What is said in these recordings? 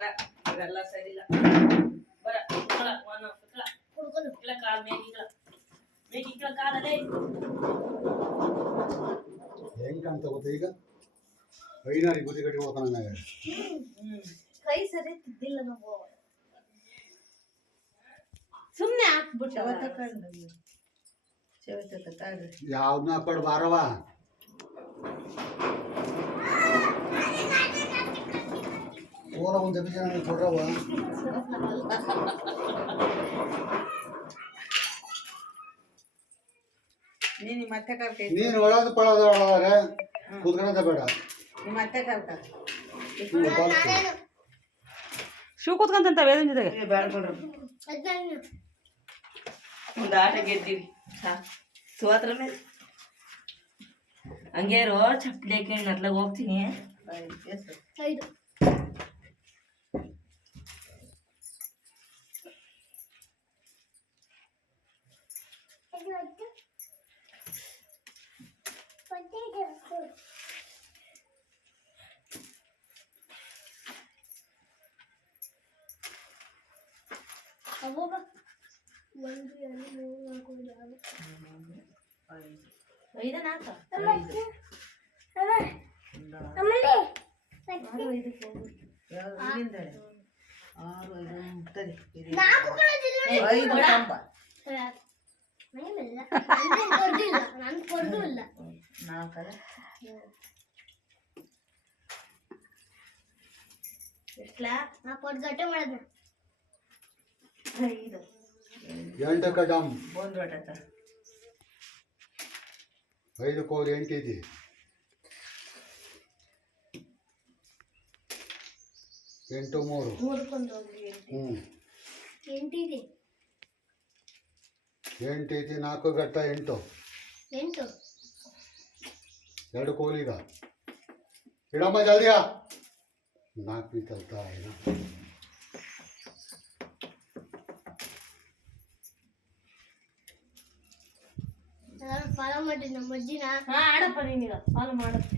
ಇವೆಲ್ಲ ಸರಿ ಇಲ್ಲ ಬರ ಕುತ್ಕೊಳ್ಳ ಒಂದು ಕುತ್ಕೊಳ್ಳ ಕುಡ್ಕೊಂಡು ಇಲ್ಲ ಕಾಲ್ ಮೇಗಿಗಳ ಕಾಲಲ್ಲೇ ಹೆಂಗ್ ಕಾಣ್ತಾ ಗೊತ್ತಾ ಈಗ ಐನಾರಿ ಬುದ್ಧಿ ಕಟ್ಟಿ ಹೋಗ್ತಾನ ಕೈ ಸರಿ ತಿದ್ದಿಲ್ಲ ನಾವು ಸುಮ್ಮನೆ ಹಾಕ್ಬಿಟ್ಟು ಯಾವ್ದನ್ನ ಹಾಕ್ಬೇಡ ಬಾರವ ಓರ ಒಂದು ಬೀಜ ನನಗೆ ಕೊಡ್ರವ ನೀನು ಒಳಗೆ ಪಳದ ಒಳಗೆ ಕೂತ್ಕೊಳ್ಳೋದ ಬೇಡ ಶಿವ ಕೂತ್ಕೊಂತ ವೇದನ್ ಜೊತೆಗೆ ಒಂದು ಆಟ ಗೆದ್ದೀವಿ ಸೋತ್ರ ಮೇಲೆ ಹಂಗೆ ರೋ ಚಪ್ಪಲಿ ಹಾಕಿ ಅತ್ಲಾಗ ಹೋಗ್ತೀನಿ ಎಂಟು ಕಡಮ್ ಒಂದು ಹೊಟ್ಟೆ 5 ಕೋಲ್ 8 ಇದೆ 8 3 8 ಇದೆ 4 ಗಟ್ಟ 8 2 ಕೋಲ್ ಈಗ ಇಡಮ್ಮ ಜಲ್ದಿಯ 4 ನಿಂತಲ್ತಾ ಏನೋ ಫಾಲೋ ಮಾಡಿ ನಮ್ಮ ಅಜ್ಜಿನ ಆಡಪ್ಪ ನೀನೀಗ ಫಾಲೋ ಮಾಡಪ್ಪ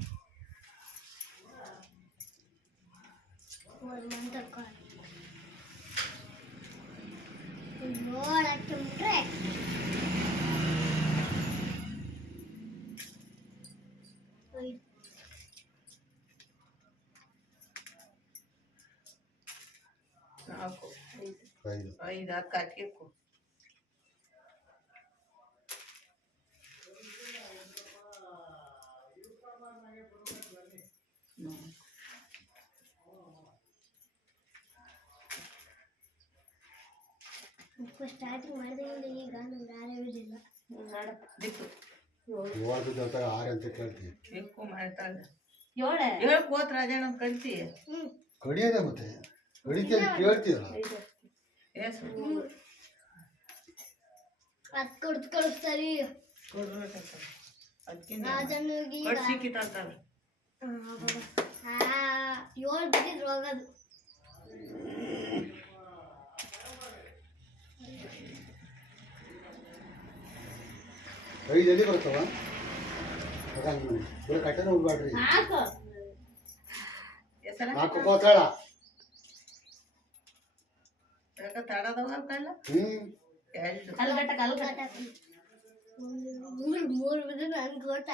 ನೋಡಕ್ಕೆ ಬಿಟ್ರೆ ಐದು ಹತ್ತು ಹಾಕಿಕ್ಕು ಸ್ಟಾರ್ಟಿಂಗ್ ಮಾಡಿದ್ರೆ ಈಗ ನಮ್ಗೆ ಆರೋಗ್ಯವಿಲ್ಲ ಓದು ಜೊತೆ 6 ಅಂತ ಕೇಳ್ತೀವಿ ఎక్కువ ಮಾಡ್ತಾಳೆ ಏಳು ಕೋತ್ರ ಅದೇನ ಕಳಿಸಿ ಕಡಿಯೋದೆ ಮತ್ತೆ ಕಡಿತೀಯ ಕೇಳ್ತೀಯಲ್ಲ ಅದು ಕೊಡ್ತು ಕಳಿಸ್ತಾರಿ ಸಿಕ್ಕಿತಾಳ್ತಾಳೆ 7 ಬಿದ್ದಿದ್ರು ಹೋಗೋದು ಐದು ಎಲ್ಲಿ ಬರ್ತವ ಕಟ್ಟೆನ ಹೋಗ್ಬೇಡ್ರಿ 4 ಕೋತಾಳ ಮೂರು ಬಿದ್ದು ನನ್ ಕೋಟ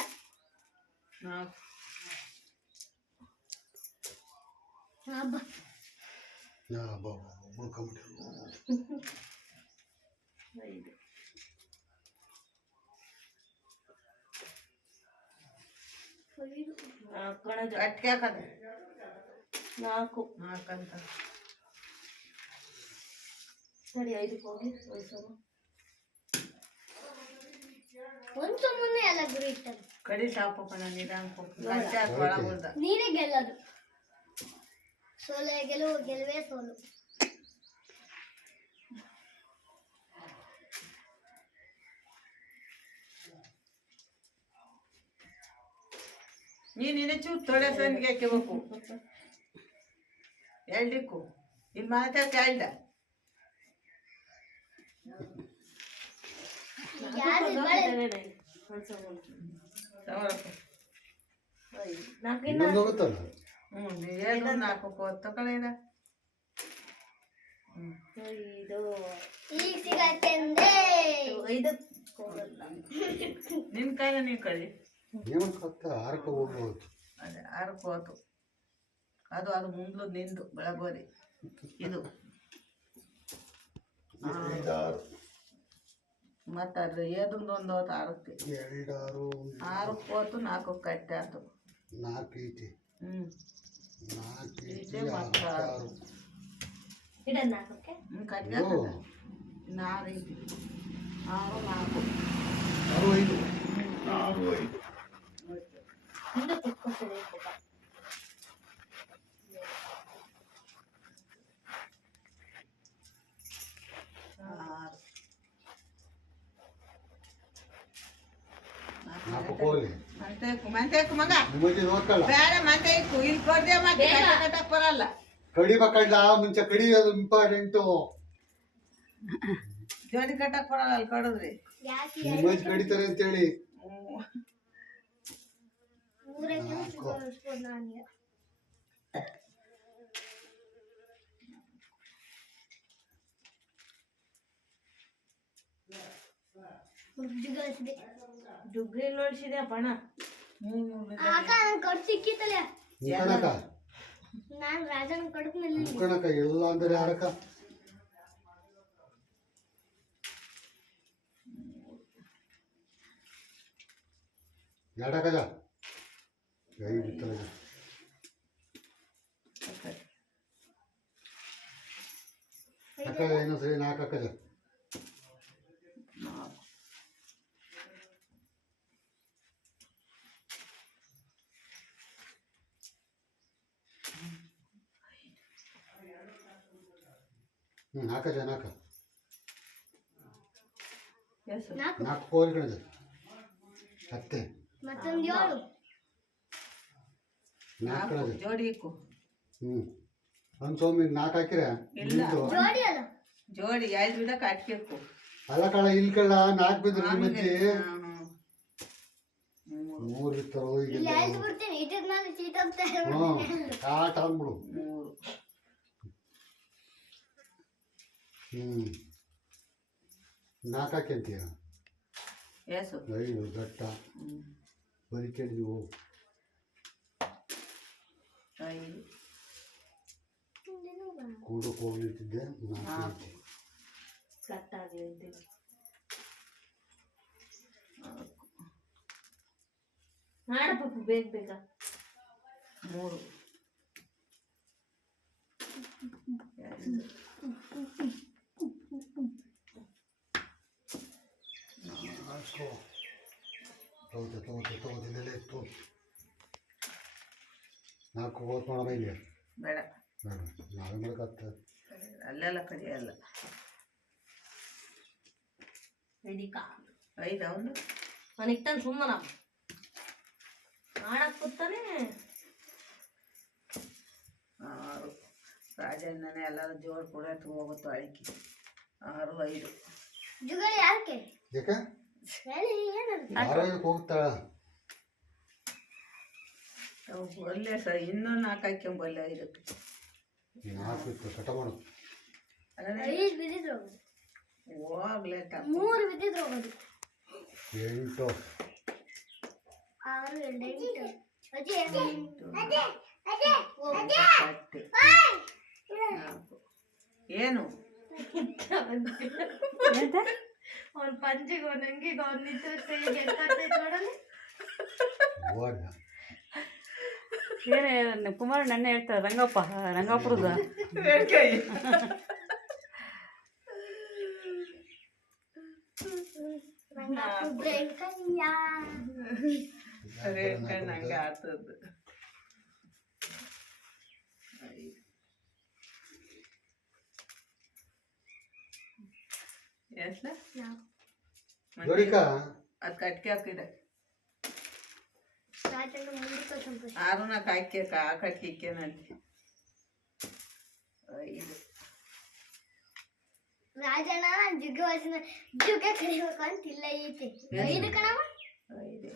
ಅಟ್ಕೆ ಹಾಕದ 4 ಅಂತ ಸರಿ 5 ಹೋಗಿ ಒಂದು ಸುಮ್ಮನೆ ಎಲ್ಲ ಗುರಿ ಇಟ್ಟರು ಕಡಿ ಸಾಪಪ್ಪ ನಾನು ನೀನೇ ಗೆಲ್ಲೋದು ಸೋಲೆ ಗೆಲುವೇ ಸೋಲು ನೀನು ಚೂರು ತೊಡೆ ಸಂದಿಗೆ ಹಾಕಬೇಕು ಎಲ್ಡಿಕ್ಕು ಇಲ್ಲಿ ಮಾತಾ ಕೇಳ್ದ ಇನ್ನೊಂದು ಹೋಗುತ್ತಲ್ಲ 4 ತಗೊಳ್ಳಿದ ಈಗ ಸಿಗತ್ತೆಂದೆ ಇದು ನಿನ್ನ ಕೈನ ನೀವು ಕಳಿ ಏನು ಕತ್ತ ಆರಕ್ಕೆ ಹೋಗ್ಬೋದು. ಅದೇ ಆರಕ್ಕೆ ಹೋತು ಅದು ಅದು ಮುಂದ್ಲು ನಿಂದು ಬೆಳಗೋರಿ ಇದು ಮತ್ತು ಅದ್ರ ಏದೊಂದು ಒಂದು ಹೋತು ಆರಕ್ಕೆ 2 ಆರಕ್ಕೆ ಹೋತು 4 ಕಟ್ಟೆ ಆಯ್ತು 4 ಐತಿ. 4 ಐತಿ ಮತ್ತು 6 ಇದನ್ನ ಹಾಕಕ್ಕೆ ಕಟ್ಟೆ 6 ಐತಿ 6 4 6 5 ಹಿಂದೆ ಕುತ್ಕೊಳ್ತದೆ ನಾಲ್ಕು ಹೋಗ್ಲಿ ಮಂತೇಕು ಮಗ ನಿಮಗೆ ನೋಡ್ಕಲ್ಲ ಬೇಡ ಮಂತೇಕು ಇಲ್ಲಿ ಕೊಡ್ದೆ ಮತ್ತೆ ಕಟ್ಟಕ್ ಬರಲ್ಲ ಕಡಿಬೇಕಂಡ ಮುಂಚೆ ಕಡಿಯೋದು ಇಂಪಾರ್ಟೆಂಟು. ಜೋಡಿ ಕಟ್ಟಕ್ ಬರಲ್ಲ ಅಲ್ಲಿ ಕಡಿದ್ರಿ ನಿಮ್ಮಜ್ಜಿ ಕಡಿತಾರೆ ಅಂತೇಳಿ ಡುಗ್ರಿ ನೋಡಿಸಿದೆ ಪಣ ಆಗ ನನ್ ಕಡ್ ಸಿಕ್ಕಿತ್ತಲ್ಲ ಮುಖಣಕ ನಾನ್ ರಾಜನ ಕಡ್ನಲ್ಲಿ ಮುಖಣಕ ಎಲ್ಲ ಅಂದರೆ ಅರಕ ಎರಡಕಜ 5 ಇತ್ತಲ್ಲ ಅಕ್ಕ ಏನೋ ಸರಿ 4 ಅಕ್ಕಜ ನಾಲ್ಕಜ 4 ಕೋರಿ ಕಣಜ ಹತ್ತೆ ಮತ್ತೊಂದು 7 4 ಕಣಜ ಜೋಡಿ ಇಕ್ಕು ಒಂದು ಸೋಮಿಗೆ 4 ಹಾಕಿರ ಜೋಡಿ ಅಲ್ಲ ಜೋಡಿ 5 ಬಿಡ ಕಟ್ಬೇಕು ಅಲ್ಲ ಕಳ ಇಲ್ಲಿ ಕಳ್ಳ 4 ಬಿದ್ರು ನಿಮ್ಮಜ್ಜಿ 3 ಇತ್ತರೋ ಈಗ ಇಲ್ಲಿ 5 ಬಿಡ್ತೀನಿ ಇದ್ರ ಮೇಲೆ ಚೀಟ್ ಹೋಗ್ತಾ ಕಾಟ ಅಂದ್ಬಿಡು 4 ಹಾಕ್ಯಂತೀಯ ಏಸು 5 ದಟ್ಟ ಬರೀ ಕೇಳಿದ್ವು 5 ಕೂಡಕ್ಕೆ ಹೋಗ್ಲಿಟ್ಟಿದ್ದೆ 4 ಕಟ್ಟಾಗಲಿ ಮಾಡಬೇಕು ಬೇಗ ಬೇಗ 3 ತಗೋದಿಲ್ಲ ಇತ್ತು 4 ಹೋದ್ ಮಾಡೋಣ ಇಲ್ಲಿ ಬೇಡ ಬೇಡ ನಾವೇ ಮಾಡಕತ್ತ ಅಲ್ಲೆಲ್ಲ ಕಡಿಯಲ್ಲ 5 ಅವನು ನನಗೆ ಸುಮ್ಮನ ಮಾಡಕ್ ಕೂತಾನೆ 6 ರಾಜಣ್ಣನೇ ಎಲ್ಲರೂ ಜೋರು ಕೂಡ ಹೋಗುತ್ತೋ ಅಳಿಕೆ 6 5 ಜುಗಳಿ ಯಾಕೆ ಯಾಕೆ ಹೇಳಿ ಏನಂತ ಆರೋಗ್ಯಕ್ಕೆ ಹೋಗ್ತಾಳ ಒಳ್ಳೆ ಸರ್ ಇನ್ನೂ 4 ಹಾಕ್ಯಂಬಲ್ಲೆ 5ಕ್ಕೆ 4 ಇತ್ತು ಕಟ ಮಾಡು 5 ಬಿದ್ದಿದ್ರು ಹೋಗ್ಲೇ 3 ಬಿದ್ದಿದ್ರು ಹೋಗೋದು 8 6 8 ಅಜ್ಜಿ ಏನು ಅವ್ನ ಪಂಚಿಗೆ ನಂಗಿಗೆ ಅವ್ನ ನಿಂತ ಕೈಗೆ ಎತ್ತೈತೆ ನೋಡಲಿ ಏನೇ ಕುಮಾರ ನೆನ್ನೆ ಹೇಳ್ತಾರೆ ರಂಗಪ್ಪ ರಂಗಾಪುರದ ನಂಗೆ ಆತದ್ದು ಎಷ್ಟು ಅದು ಕಟ್ಕೆ ಹಾಕಿದೆ 6 4 ಹಾಕಿ ಆ ಕಟ್ಕೆ ಇಕ್ಕೇನಂತೆ 5 ರಾಜಣ್ಣ ಜುಗ್ಗ ವಾಸನ ಜುಗ್ಗ ಕಡಿಬೇಕು ಅಂತಿಲ್ಲ ಐತೆ 5 ಕಣವ 5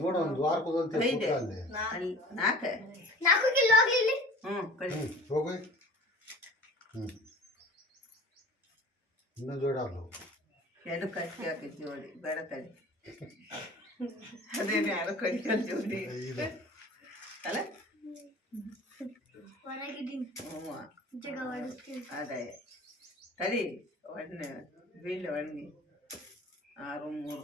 ನೋಡ ಒಂದು ವಾರ ಕೂದಂತೆ 4 ಕಿಲೋ ಹೋಗ್ಲಿ ಇಲ್ಲಿ ಕಡಿ ಹೋಗಿ ಇನ್ನೊಂದು ಜೋಡಿ ಆದ್ಲು ಎರಡು ಕಟ್ಟಿ ಹಾಕಿದ್ ಜೋಡಿ ಬೇಡ ಕಡಿ ಅದೇನು ಯಾರು ಕಡಿಕಲ್ ಜೋಡಿ ಐದು ಅಲ್ಲ ಹೊರಗಿದ್ದೀನಿ ಹ್ಞೂ ಜಗ ಹೊಡಿಸ್ತೀನಿ ಅದೇ ಕಡಿ ಒಣ್ಣೆ ಬೀಳ ಒಣ್ಣೆ 6 3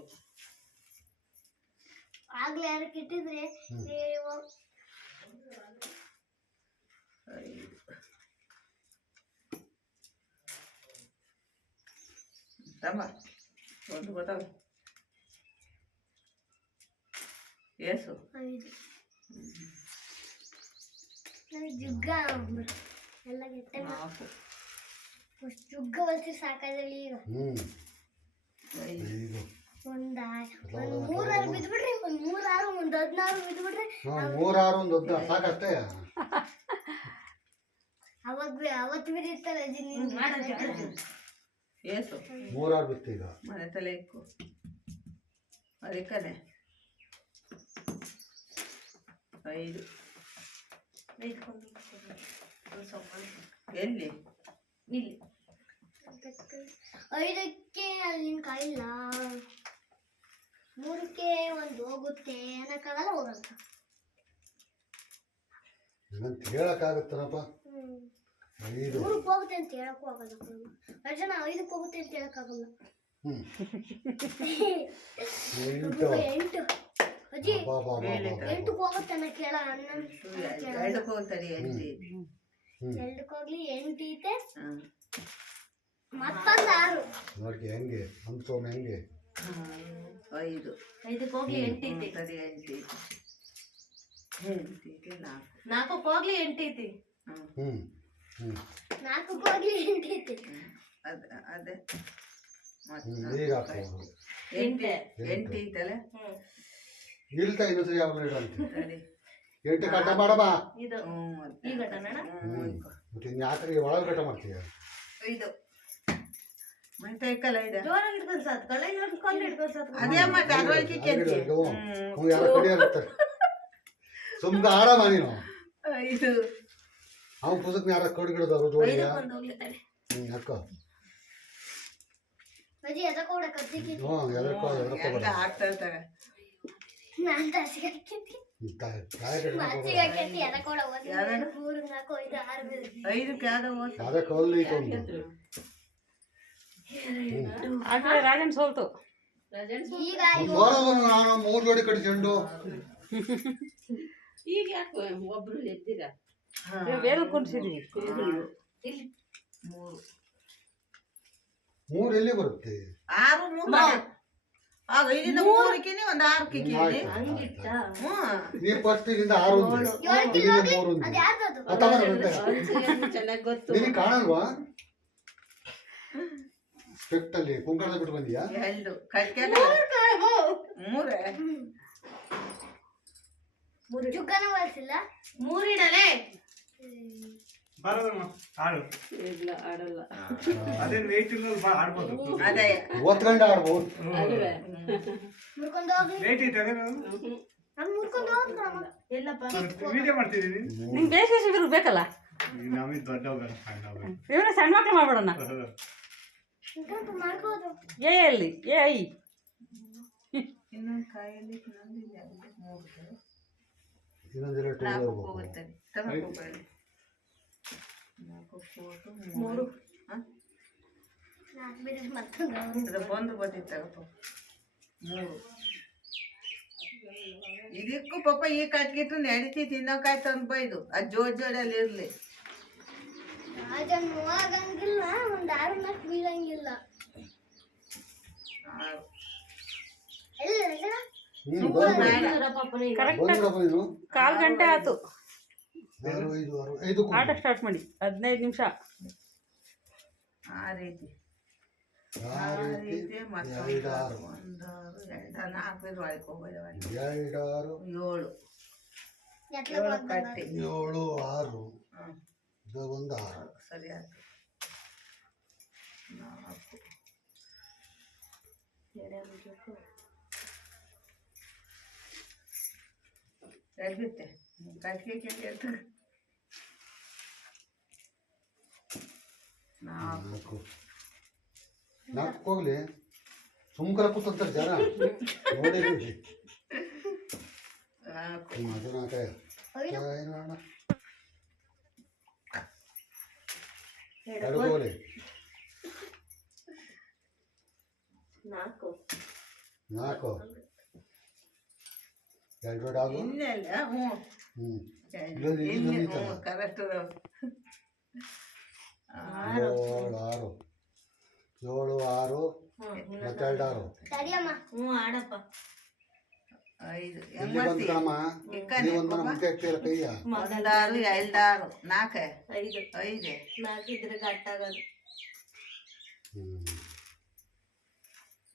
ಆಗ್ಲೇ ಯಾರಕ್ಕೆ ಇಟ್ಟಿದ್ರೆ ನೀವು 5 ತಮ್ಮ ಒಂದು ಗೊತ್ತಾಗ ಏಸು 5 ನನಗೆ ಜುಗ್ಗ ಎಲ್ಲ ಗೆಟ್ಟೆ 4 ಅಷ್ಟು ಜುಗ್ಗ ಹೊಲಿಸಿ ಸಾಕಾದಲ್ಲಿ ಈಗ 5 ಒಂದು 3 ಬಿದ್ಬಿಡ್ರಿ ಒಂದು 3 6 ಒಂದು 16 ಬಿದ್ಬಿಡ್ರಿ 3 6 ಒಂದು 10 ಸಾಕಷ್ಟೇ ಅವತ್ತು ಬಿದ್ದಿತ್ತಲ್ಲ ಏಸು 3 6 ಬಿತ್ತು ಈಗ ಮನೆ ತಲೆ ಇಕ್ಕು ಅದಕ್ಕನೆ 5 ಎಲ್ಲಿ ಇಲ್ಲಿ 5ಕ್ಕೆ ಅಲ್ಲಿನ ಕಾಯಿಲ್ಲ 3ಕ್ಕೆ ಒಂದು ಹೋಗುತ್ತೆ ಅನ್ನಕ್ಕಾಗಲ್ಲ ಹೋಗಲ್ಲ ನಂಗೆ ಹೇಳಕ್ಕಾಗುತ್ತನಪ್ಪ 5 3ಕ್ಕೆ ಹೋಗುತ್ತೆ ಅಂತ ಹೇಳಕ್ಕೂ ಆಗಲ್ಲ ಜನ 5ಕ್ಕೆ ಹೋಗುತ್ತೆ ಅಂತ ಹೇಳಕ್ಕಾಗಲ್ಲ 8 ಅಜ್ಜಿ 8ಕ್ಕೆ ಹೋಗುತ್ತೆ ಅನ್ನಕ್ಕೆ ಹೇಳ 2ಕ್ಕೆ ಹೋಗ್ತಾರೆ 8 2ಕ್ಕೆ ಹೋಗ್ಲಿ 8 ಐತೆ ಮತ್ತೊಂದು 6 ನೋಡಿ ಹೆಂಗೆ ಅಂತೋಮ್ ಹೆಂಗೆ 5 5ಕ್ಕೆ ಹೋಗ್ಲಿ 8 ಐತಿ ಸರಿ 8 8 4ಕ್ಕೆ ಹೋಗ್ಲಿ 8 ಐತಿ 4ಕ್ಕೆ ಹೋಗ್ಲಿ 8 ಐತಿ ಅದೇ ಈಗ ಹಾಕ್ಬೋದು 8 ಐತಲ್ಲ ಇಲ್ತಾ ಇನ್ನೊಂದ್ಸರಿ ಯಾವ ಅಂತ ಸರಿ 8 ಕಟ ಮಾಡಮ್ಮ ಇದು ಈ ಘಟನೆ ಮತ್ತೆ ಯಾಕ್ರಿ ಒಳಗೆ ಕಟ ಮಾಡ್ತೀಯ 5 ಮತ್ತೆ ಇಕ್ಕಲ್ಲ 5 ಜೋರಾಗಿ ಹಿಡ್ಕೊಂಡು ಸಾತ್ ಕಳೆ ಹಿಡ್ಕೊಂಡು ಹಿಡ್ಕೊಂಡು ಸಾತ್ ಅದೇ ಮತ್ತೆ ಅದ್ರೊಳಗೆ ಕೆಚ್ಚಿ ಯಾರು ಕಡಿಯಾಗುತ್ತೆ ಸುಮ್ಗೆ ಆಡಮ್ಮ ನೀನು 5 ಅವ್ನು ಪುಸ್ತಕ ಯಾರ ಕಡಿಗಿಡೋದವ್ರು ಜೋಡಿಯ ಒಂದು ಹೋಗ್ಲಿ ತಡೆ ಅಕ್ಕ ಅಜ್ಜಿ ಅದಕ್ಕೆ ಕೂಡ ಕತ್ತಿಗೆ ಎದಕ್ಕೋ ಎಲ್ಲ ಆಗ್ತಾ ಇರ್ತಾರೆ ನಾನು ತಾಸಿಗೆ ಮಾಚಿಗೆ ಹಾಕಿ ಅದಕ್ಕೆ ಕೂಡ 1 3 4 5 6 5ಕ್ಕೆ ಯಾವ್ದೋ ಅದೇ ಕಲ್ಲು ಇಟ್ಕೊಂಡು ಆಗ್ಲೇ ರಾಜನ್ ಸೋಲ್ತು ಈಗ ನಾನು 3 ಜೋಡಿ ಕಡಿ ಚೆಂಡು ಈಗ ಯಾಕೆ ಒಬ್ರು ಎದ್ದಿರಾ ಬೇರೆ ಕುಣಿಸಿದ್ವಿ 3 ಎಲ್ಲಿ ಬರುತ್ತೆ 6 3 ಆಗ ಇಲ್ಲಿಂದ 3ಕ್ಕೆ ಒಂದು 6ಕ್ಕೆ ಹಂಗಿಟ್ಟ ನೀ ಫಸ್ಟ್ ಇಲ್ಲಿಂದ 6 ಒಂದು ಇಲ್ಲಿಂದ 3 ಒಂದು ಅದು ಯಾರ್ದದು ಚೆನ್ನಾಗಿ ಗೊತ್ತು ನಿನಗೆ ಕಾಣಲ್ವಾ ಸ್ಪೆಕ್ಟ್ ಅಲ್ಲಿ ಕುಂಕಣದ ಬಿಟ್ಟು ಬಂದಿಯಾ 2 ಕಟ್ಕೆ 3 ಚುಕ್ಕನ ಬಳಸಿಲ್ಲ 3 ಇಡಲೇ ಬರೋದಮ್ಮ ಆಡು ಇಲ್ಲ ಆಡಲ್ಲ ಅದೇನು ವೇಟ್ ಇಲ್ಲ ಆಡ್ಬೋದು ಅದೇ ಒತ್ಕೊಂಡು ಆಡ್ಬೋದು ಅಲ್ವೇ ಮುರ್ಕೊಂಡು ಹೋಗ್ಲಿ ವೇಟ್ ಐತೆ ಅದೇ ನಾನು ಮುರ್ಕೊಂಡು ಹೋಗ್ತಾನ ಎಲ್ಲಪ್ಪ ವಿಡಿಯೋ ಮಾಡ್ತಿದ್ದೀನಿ ನಿಂಗೆ ಬೇಸಿಗೆ ಶಿಬಿರ ಬೇಕಲ್ಲ ನಮಗೆ ದೊಡ್ಡವಾಗ ಇವನ್ನ ಸಣ್ಣ ಮಕ್ಳು ಮಾಡ್ಬಿಡೋಣ ಮಾಡ್ಬೋದು ಏ ಅಲ್ಲಿ ಏ ಐ ಇನ್ನೊಂದು ಕಾಯಲ್ಲಿ ಇನ್ನೊಂದಿದೆ ಇನ್ನೊಂದೆಲ್ಲ ಟೂರ್ 4 ಹೋಗ್ಬೇಕು ಹೋಗುತ್ತೆ ತಗೊಂಡು ಹೋಗ್ಬೇಡಿ 4 ಫೋಟೋ 3 ನಾಲ್ಕು ಬೇರೆ ಮತ್ತೊಂದು ಅದು ಬಂದು ಬಂದಿತ್ತಗಪ್ಪ 3 ಇದಕ್ಕೂ ಪಾಪ ಈ ಕಟ್ಗಿಟ್ಟು ನಡೀತಿ ತಿನ್ನೋಕಾಯ್ತು ಅಂತ ಬೈದು ಅದು ಜೋಡಲ್ಲಿ ಇರಲಿ ರಾಜನ್ ಹೋಗಂಗಿಲ್ಲ ಒಂದು 6 ನಾಲ್ಕು ಬೀಳಂಗಿಲ್ಲ ಎಲ್ಲ ಕರೆಕ್ಟ್ ಕಾಲು ಗಂಟೆ ಆಯ್ತು 6 5 ಆಟ ಸ್ಟಾರ್ಟ್ ಮಾಡಿ 15 ನಿಮಿಷ ಆ ರೀತಿ 6 ರೀತಿ ಮತ್ತೊಂದು 1 2 4 ಒಳಗೆ ಹೋಗೋದು 2 6 7 ಕಟ್ಟಿ 7 6 ಇದು ಒಂದು 6 ಸರಿ ಆಯ್ತು 4 ಎಲ್ಲಿತ್ತೆ ಕಟ್ಗೆ ಕೆಂಡಿ ಇರ್ತದೆ ನಾಲ್ಕು ನಾಲ್ಕು ಹೋಗ್ಲಿ ಸುಮ್ಕರ ಕೂತಂತಾರೆ ಜನ ನೋಡಿ ಅದು ನಾಲ್ಕಾಯ ಏನು ಮಾಡೋಣ ಎರಡು ಹೋಗ್ಲಿ ನಾಲ್ಕು ನಾಲ್ಕು ಎರಡು ರೋಡ್ ಆಗು ಇನ್ನೆಲ್ಲ ಹ್ಞೂ ಕರೆಕ್ಟ್ ಏಳು ಆರು ಏಳು ಆರು ಮತ್ತೆರಡು ಆರು ತಡಿಯಮ್ಮ. ಹ್ಞೂ ಆಡಪ್ಪ. ಐದು ಇಲ್ಲಿ ಬಂದ್ಕಣಮ್ಮ ನೀವೊಂದು ಮುಖ್ಯ ಆಗ್ತೀರ ಕೈಯ ಒಂದಾರು ಎರಡಾರು ನಾಲ್ಕು ಐದು ಐದು ನಾಲ್ಕಿದ್ರೆ ಗಟ್ಟಾಗೋದು.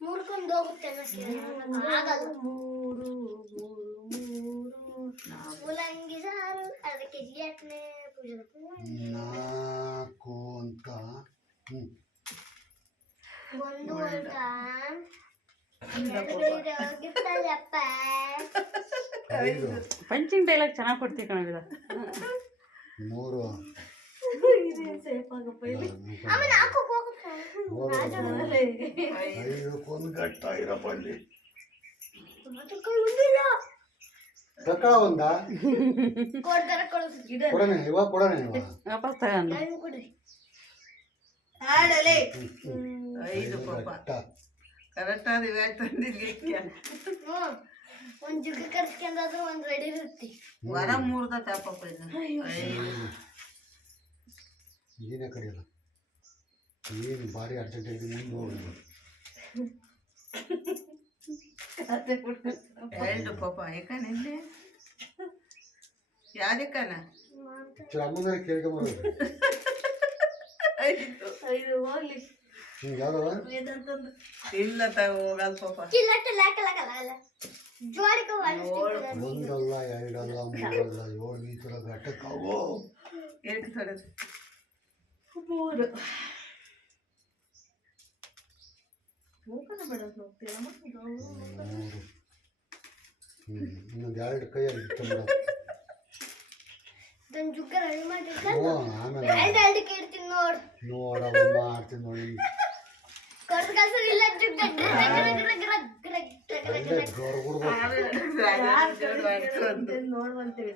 ಮೂರ್ಕೊಂಡು ಹೋಗುತ್ತೆ ಆಗಲ್ಲ. ಮೂರು ಮೂರು ಮೂರು ಮೂಲಂಗಿ ಸಾರು ಅರ್ಧ ಕೆಜಿ ಎಣ್ಣೆ ನಾಲ್ಕು ಅಂತ ಒಂದು ಅಂತ ಗಿಫ್ಟಲ್ಲಪ್ಪ. ಐದು ಪಂಚಿಂಗ್ ಡೈಲಾಗ್ ಚೆನ್ನಾಗಿ ಕೊಡ್ತೀವಿ ಕಣವಿದ. ಮೂರು ಸೇಫ್ ಆಗಪ್ಪ ಇಲ್ಲಿ. ಅಮ್ಮ ನಾಲ್ಕು ಹೋಗುತ್ತೆ. ಐದಕ್ಕೊಂದು ಗಟ್ಟ ಇರಪ್ಪ ಅಲ್ಲಿ ಒಂದಿಲ್ಲ ಸಕ್ಕಳ ಒಂದ ಕೊಡ್ತಾರ ಕಳಿಸ್ತೀವಿ. ಕೊಡನೆ ಇವಾಗ ಕೊಡನೆ ಇವಾಗ ವಾಪಸ್ ತಗೊಂಡು ನಾನು ಕೊಡ್ರಿ. ಆಡಲೇ ಐದು ಪಾಪ ಗಟ್ಟ ಕರೆಕ್ಟ್ ಆದ ಇವಾಗ ತಂದಿರ್ಲಿಕ್ಕೆ ಒಂದ್ ಜುಗ್ಗ ಕರ್ಸ್ಕೊಂಡಾದ್ರೂ ಒಂದ್ ರೆಡಿ ಇರುತ್ತೆ. ವರ ಮೂರ್ದ ತಾಪಪ್ಪ ಇದು ಐದು ನೀನೇ ಕಡಿಯಲ್ಲ ಏನು ಭಾರಿ ಅರ್ಜೆಂಟಾಗಿ ಮುಂದೆ ಹೋಗಲ್ಲ ಎರಡು ಪಾಪ ಏಕನಿಲ್ಲಿ ಯಾವ್ದಕ್ಕನ ಅಮ್ಮನ ಕೇಳ್ಕೊಂಬರೋದು ಐದು ಹೋಗ್ಲಿ. ಯಾವ್ದವ ಇದಂತಂದು ಇಲ್ಲ ತಗೋ ಹೋಗಲ್ಲ ಪಾಪ ಕಿಲ್ಲಟ್ಟ ಲಾಕಲಾಗಲ್ಲ ಜೋಡಿಗೆ ಒಂದಲ್ಲ ಎರಡಲ್ಲ ಮೂರಲ್ಲ ಏಳು ಈ ಥರ ಘಟಕವು ಎದಕ್ಕೆ ತೊಡದು ಮೂರು ಮೂಕನ ಬೇಡ ಹೋಗ್ತೀರಮ್ಮ. ಮೂರು ಇನ್ನೊಂದು ಎರಡು ಕೈಯಲ್ಲಿ ಇಟ್ಟು ನನ್ ಜುಗ್ಗ ರೆಡಿ ಮಾಡಿರ್ತ ಆಮೇಲೆ ಎರಡು ಕೇಳ್ತೀನಿ ನೋಡ್ ನೋಡವ ಮಾಡ್ತೀನಿ ನೋಡಿ ಕೊಡ್ದ ಕಳ್ಸ ಇಲ್ಲ ಜುಗ್ಗ ನೋಡ್ಬಂತೀವಿ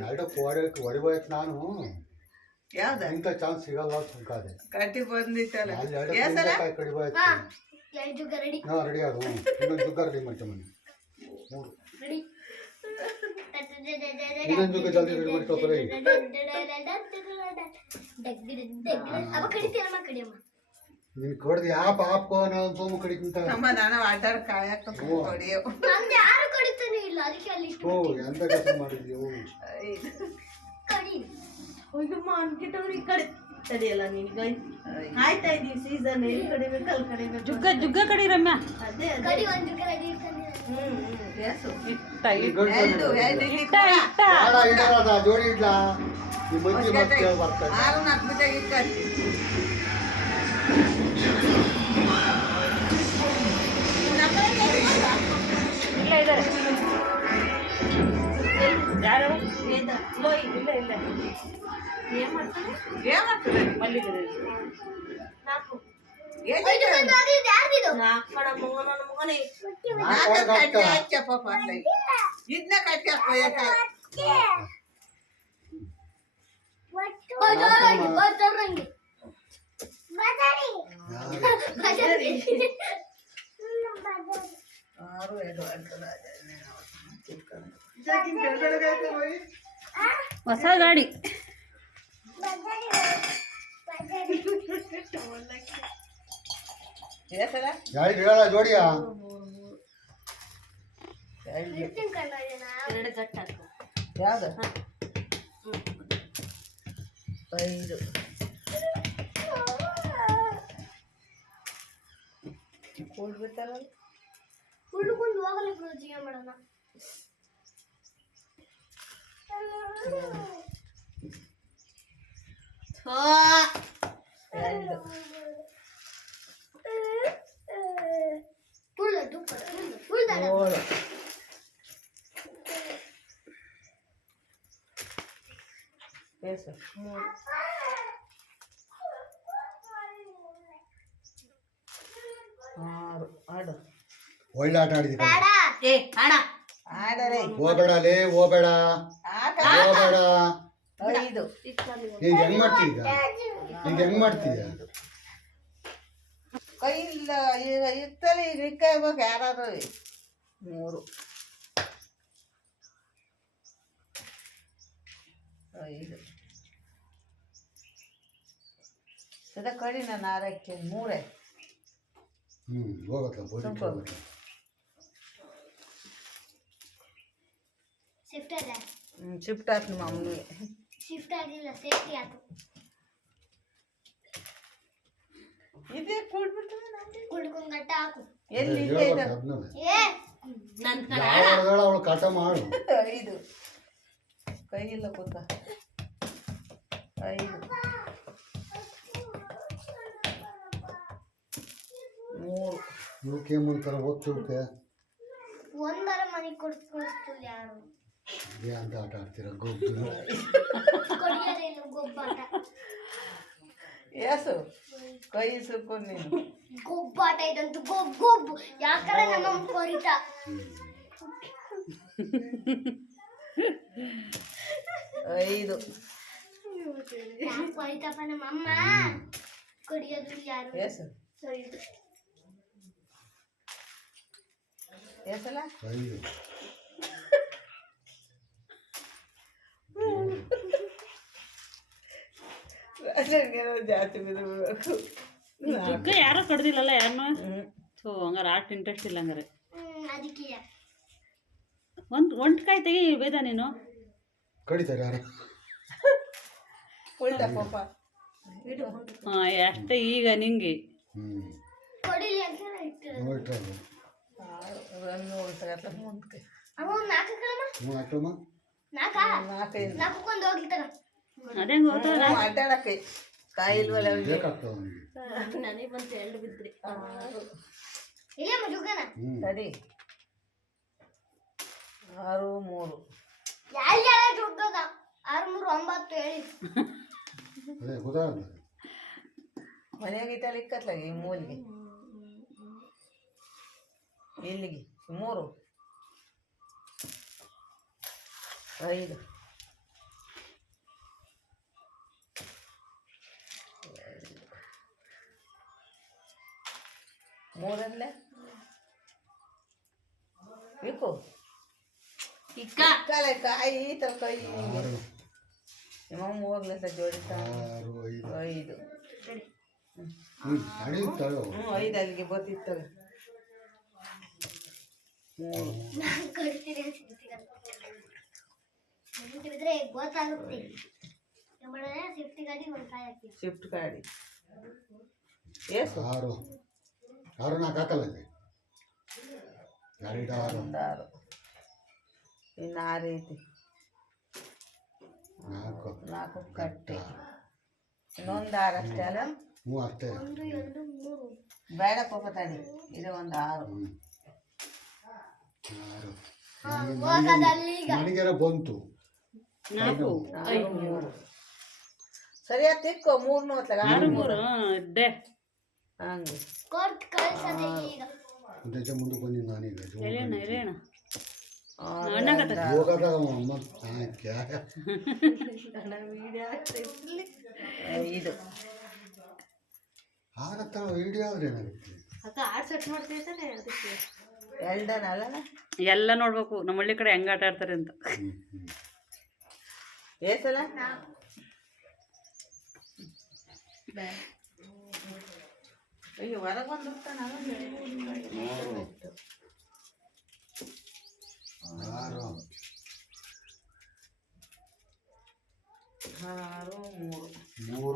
ಎರಡು ಹೊಡಿಬೋಯ್ತು ನಾನು ಯಾವ್ದ ಇಂಥ ಚಾನ್ಸ್ ಸಿಗಲ್ಲ ಸುಮ್ಕಾದೆ ಕಟ್ಟಿ ಬಂದಿತ್ತಲ್ಲ ಅಲ್ಲಿ ಎರಡು ಏಸಲ ಕಾಯಿ ಕಡಿಬೋಯ್ತು ಎರಡು ಜುಗ್ಗ ರೆಡಿ ಹಾಂ ರೆಡಿ ಅದು ಇನ್ನೊಂದು ಜುಗ್ಗ ರೆಡಿ ಮಾಡ್ತೇವೆ ಮನೆ ಮೂರು ರೆಡಿ ಇನ್ನೊಂದು ಜುಗ್ಗ ಜಲ್ದಿ ರೆಡಿ ಮಾಡಿ ತಗೋರಿ ಅವ ಕಡಿತೀರಮ್ಮ ಕಡಿಯಮ್ಮ. ನೀನು ಕಡ್ದು ಯಾಪ ಆಪ್ಕೋ ನಾವು ಸೋಮು ಕಡಿಕೊಂತ ನಮ್ಮ ನಾನು ಆಟಾಡ ಕಾಯಕ ಹೊಡಿಯೋ ನಮ್ದು ಯಾರು ಕಡಿತಾನೆ ಇಲ್ಲ ಅದಕ್ಕೆ ಅಲ್ಲಿ ಓ ಎಂತ ಕೆಲಸ ಮಾಡಿದ್ಯೋ ಕಡಿ ಹೋಗಮ್ಮ ಅನ್ಕಿಟ್ಟವ್ರು ಈ ಕಡೆ ತಡಿಯಲ್ಲ ನಿನ್ಗೆ ಆಯ್ತಾ ಇದೀವಿ ಸೀಸನ್ ಎಲ್ಲಿ ಕಡಿಬೇಕು ಅಲ್ಲಿ ಕಡಿಬೇಕು. ಜುಗ್ಗ ಜುಗ್ಗ ಕಡಿ ರಮ್ಯಾ. ಅದೇ ಅದೇ ಕಡಿ ಒಂದು ಜುಗ್ಗ ರೆಡಿ ಇರ್ತಾನೆ. ಎಸು ಇಟ್ಟ ಎರಡು ಇಟ್ಟ ಇಟ್ಟ ಇಡೋದ ಜೋಡಿ ಇಡ್ಲಾ ಈ ಮಂದಿ ಮತ್ತೆ ಬರ್ತಾರೆ ಆರು ನಾಲ್ಕು ಬಿಟ್ಟಾಗ ಇಟ್ಟಾಕಿ ಇಲ್ಲ ಇದ್ದಾರೆ ಯಾರು ಇಲ್ಲ ಲೋಯ್ ಇಲ್ಲ ಇಲ್ಲ ಏನ್ ಮಾಡ್ತಾನೆ ಏನಾಗ್ತದೆ ಮಲ್ಲಿಗೆ ನಾಲ್ಕು ಐದು ಜುಗ್ಗ ಆಗಿದ್ದು ಯಾರ್ದಿದು? ನಾಲ್ಕು ಕಣ ಮಗನ ಮಗನೇ ನಾಲ್ಕು ಕಟ್ಟಿ ಹಚ್ಚ ಪಾಪ ಅಂತ ಇದನ್ನ ಕಟ್ಟಿ ಹಾಕೋ ಬಜಾರಂಗಿ ಆರು ಎರಡು ಹೊಸ ಗಾಡಿ ಎಸಲ ಯಾರು ಹೇಳ ಜೋಡಿಯಾ ಎರಡು ಗಟ್ಟ ಹಾಕು. ಯಾವ್ದು ಐದು ಕೂಡ್ಬಿಟ್ಟಲ್ಲ ಹುಡುಕೊಂಡು ಹೋಗಲ್ಲ ಜೀವ ಮಾಡೋಣ. ಎರಡು ಏಳು ಎಷ್ಟು 6 ಆಡು ಒಳ್ಳೆ ಆಟ ಆಡಿದಿ ಕಣೆ. ಬೇಡ ಏ ಆಡ ಆಡರೆ ಹೋಗ್ಬೇಡ ಲೇ ಹೋಗ್ಬೇಡ ಆಟ ಹೋಗ್ಬೇಡ. 5 ಈಗ ಹೆಂಗ್ ಮಾಡ್ತೀಯ ಈಗ ಹೆಂಗ್ ಮಾಡ್ತೀಯ ಕೈ ಇಲ್ಲ ಈಗ ಇರ್ತಲ್ಲ ಈಗ ಇಕ್ಕಾಯ್ಬೇಕು ಯಾರಾದ್ರೂ 3 5 ಸದಾ ಕಡಿ ನಾನು 6ಕ್ಕೆ 3 ಹೋಗತ್ತ ಬೋಟಿ ಹೋಗತ್ತ. ಶಿಫ್ಟ್ ಅಲ್ಲ ಶಿಫ್ಟ್ ಆಯ್ತು ನಿಮ್ಮ ಅಮ್ಮನಿಗೆ ಶಿಫ್ಟ್ ಆಗಿಲ್ಲ ಸೇಫ್ಟಿ ಆಯ್ತು ಇದೇ ಕೂಡ್ಬಿಟ್ಟು ಕುಡ್ಕೊಂಡ್ ಗಟ್ಟ ಹಾಕು ಎಲ್ಲಿ ಇಲ್ಲೇ ಇದೆ ಏ ನನ್ ಕಡೆ ಅವಳು ಕಾಟ ಮಾಡು. 5 ಕೈ ಇಲ್ಲ ಕೂತ 5 3 ಇವಕ್ಕೆ ಮುಂತರ ಓದ್ತಿರ್ತೆ ಒಂದರ ಮನೆಗೆ ಕೊಡಿಸ್ತು ಯಾರು ಅಂತ ಆಟ ಆಡ್ತೀರ ಗೊಬ್ಬು. ಕೊಡಿಯರೇನು ಗೊಬ್ಬಾಟ ಏಸು ಕೈ ಸುಕ್ಕೊಂಡು ನೀನು ಗೊಬ್ಬಾಟ ಇದಂತೂ ಗೊಬ್ಬು ಯಾಕಂದ್ರೆ ನಮ್ಮಮ್ಮ ಕೊರಿತಾ 5 ಯಾಕೆ ಕೊರಿತಪ್ಪ ನಮ್ಮಮ್ಮ ಕೊಡಿಯೋದು ಯಾರು ಏಸು ಸರಿದು ಏಸಲ್ಲ 5 ರಾಜನಿಗೇನೋ ಜಾಸ್ತಿ ಬಿದ್ದುಬಿಡ್ಬೇಕು ಚುಕ್ಕ ಯಾರೋ ಕಡ್ದಿಲ್ಲಲ್ಲ ಯಾರನ್ನ ಸೊ ಹಂಗಾರೆ ಆಟ ಇಂಟ್ರೆಸ್ಟ್ ಇಲ್ಲ ಹಂಗಾರೆ ಅದಕ್ಕೆ ಒಂದ್ ಕಾಯಿ ತೆಗಿ ಬೇದ ನೀನು ಕಡಿತಾರೆ ಯಾರು ಉಲ್ಟಾ ಪಾಪ ಹಾಂ ಅಷ್ಟೇ ಈಗ ನಿಂಗೆ ಕೊಡಿಲಿ ಅಂತ ಇಟ್ಟಿರೋದು ನೋಡ್ರಿ ಉಲ್ಟಾ ಮುಂದಕ್ಕೆ ಅವ ಒಂದು ನಾಲ್ಕು ಕಳಮ್ಮ ಹಾಕಮ್ಮ ನಾಲ್ಕಾ 4 ನಾಲ್ಕೊಂದು ಹೋಗಿತ್ತಾರ ಅದೇ ಗೊತ್ತಲ್ಲ ಅಡ್ಡಾಡಕ್ಕೆ ಕಾಯಿ ಇಲ್ವಲ್ಲ ಅವ್ನಿಗೆ ಬೇಕಾಗ್ತದೆ ಅವನಿಗೆ. ನನಗೆ ಬಂತು 2 ಬಿದ್ರಿ ಇಲ್ಲ ಮಜುಗನ ಸರಿ 6 3 ಯಾರ ದುಡ್ಡದ 6 3 9 ಹೇಳಿ ಅದೇ ಗೊತ್ತಾಗಲ್ಲ. ಮನೆಯಾಗ ಇಟ್ಟಲ್ಲಿ ಇಕ್ಕತ್ಲಾಗ ಈ ಮೂಲಿಗೆ ಇಲ್ಲಿಗೆ 3 5 3 ಬೇಕು ಇಕ್ಕ ಇಕ್ಕಲೆ ಕಾಯಿ ಕೈ ಹಿಂಗೆ 6 ನಿಮ್ಮ ಹೋಗ್ಲತ್ತ ಜೋಡಿಸ್ತಾ 6 5 5 ನಡೆಯುತ್ತಾಳು 5 ಅಲ್ಲಿಗೆ ಬರ್ತಿತ್ತವೆ 3 ನಾನು ಕೊಡ್ತೀನಿ ಸಿಗ್ತಿದ್ರೆ ಗೊತ್ತಾಗುತ್ತೆ ನಮ್ಮನೆ ಸೇಫ್ಟಿ ಗಾಡಿ ಒಂದು ಕಾಯಿ ಹಾಕ್ತೀವಿ ಶಿಫ್ಟ್ ಗಾಡಿ ಎಷ್ಟು 6 6 ನಾಲ್ಕು ಹಾಕಲ್ಲ ಇದೆ ಗಾಡಿ 6 ಒಂದು 6 ಇನ್ನು 6 ಐತಿ 4 ಕಟ್ಟೆ ಇನ್ನೊಂದು 6 ಅಷ್ಟೇ ಅಲ್ಲ ಅಷ್ಟೇ 1 2 3 ಬೇಡ ಪಾಪ ತಾಡಿ ಇದು ಒಂದು 6 ಹೋಗದಲ್ಲಿ ಈಗ ನನಗೆಲ್ಲ ಬಂತು 4 3 ಸರಿಯಾಗಿ ತಿಕ್ಕೋ 3 ನೋತ್ಲಾಗ 6 3 ಇದ್ದೆ ಹಂಗೆ ಕೊಟ್ಟು ಕಳ್ಸದೆ ಈಗ ಮುಂದೆ ಮುಂದಕ್ಕೆ ಬಂದಿದ್ದು ನಾನೀಗ ಎಲೇಣ ಎಲೇಣ ಹೋಗದಾಗ ಅಮ್ಮ 5 ಆಗತ್ತ ವಿಡಿಯೋ ಆದ್ರೆ ಏನಾಗುತ್ತೆ ಅಕ್ಕ ಆಡ್ ಸೆಟ್ ಮಾಡ್ತಿರ್ತಾನೆ ಅದಕ್ಕೆ ಎಲ್ಡನ್ ಅಲ್ಲ ಎಲ್ಲ ನೋಡ್ಬೇಕು ನಮ್ಮ ಹಳ್ಳಿ ಕಡೆ ಹೆಂಗ್ ಆಟ ಆಡ್ತಾರೆ ಅಂತ ಏಸಲ ಅಯ್ಯೋ ಹೊರಗೆ ಬಂದ್ಬಿಡ್ತಾನ 6 3 3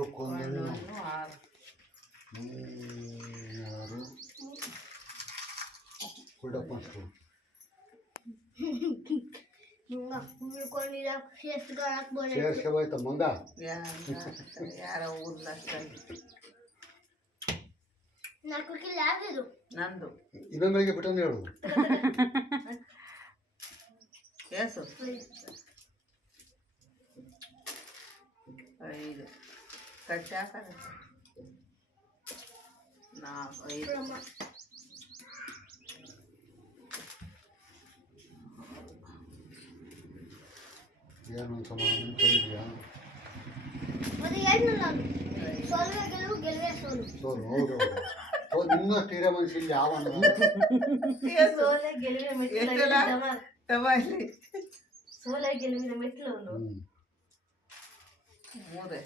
6 ಕೊಡಪ್ಪ ಅಷ್ಟು ಉಳ್ಕೊಂಡಿಲ್ಲ ಸೇಫ್ಟ್ಗಳಾಕ್ ಬೋರ್ಡ್ ಸೇರ್ಸ್ಕೊಬೋಯ್ತ ಮಂಗ ಯಾರ ಊರ್ಲಾಸ್ತಾಗಿ 4 ಕಿಲೋ ಆಗಿದ್ದು ನಂದು ಇನ್ನೊಂದಿಗೆ ಬಿಟ್ಟಂದು ಹೇಳು ಏಸು 5 ಕಟ್ಟಿ ಹಾಕೋದು 4 5 ಏನು ಸಮಾನ ಕರೀದ್ಯಾ ಮತ್ತೆ ಏನು ನಾನು ಸೋಲುವೆ ಗೆಲುವು ಗೆಲುವೆ ಸೋಲು ಸೋಲು ಹೌದು ನಿನ್ನಷ್ಟು ಹಿರಿಯ ಮನುಷ್ಯ ಇಲ್ಲಿ ಯಾವ ಸೋಲೆ ಗೆಲುವಿನ ಮೆಟ್ಟಿಲು ತವಾಲಿ ಸೋಲೆ ಗೆಲುವಿನ ಮೆಟ್ಟಿಲು ಅವನು 3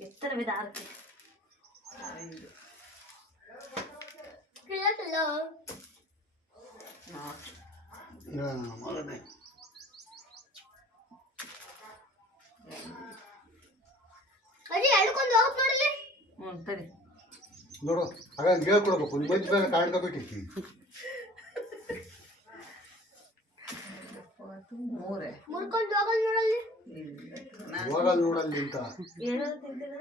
ಎತ್ತರವಿದ ಆರತಿ 5 ಕಿಲಕಿಲ 4 ಮೊದಲನೇ ಅಜ್ಜಿ ಎಳ್ಕೊಂಡು ಹೋಗ್ ನೋಡಲಿ ಸರಿ ನೋಡು ಆಗ ಹೇಳ್ಕೊಡ್ಬೇಕು ನಿಮ್ಮ ಮಜ್ಜಿ ಮೇಲೆ ಕಾಣ್ಕೊಬಿಟ್ಟಿರ್ತಿ 3 ಮುರ್ಕೊಂಡು ಹೋಗಲ್ ನೋಡಲ್ಲಿ ಹೋಗಲ್ ನೋಡಲ್ಲಿ ಅಂತ ಏನೋ ತಿಂತಿಲ್ಲ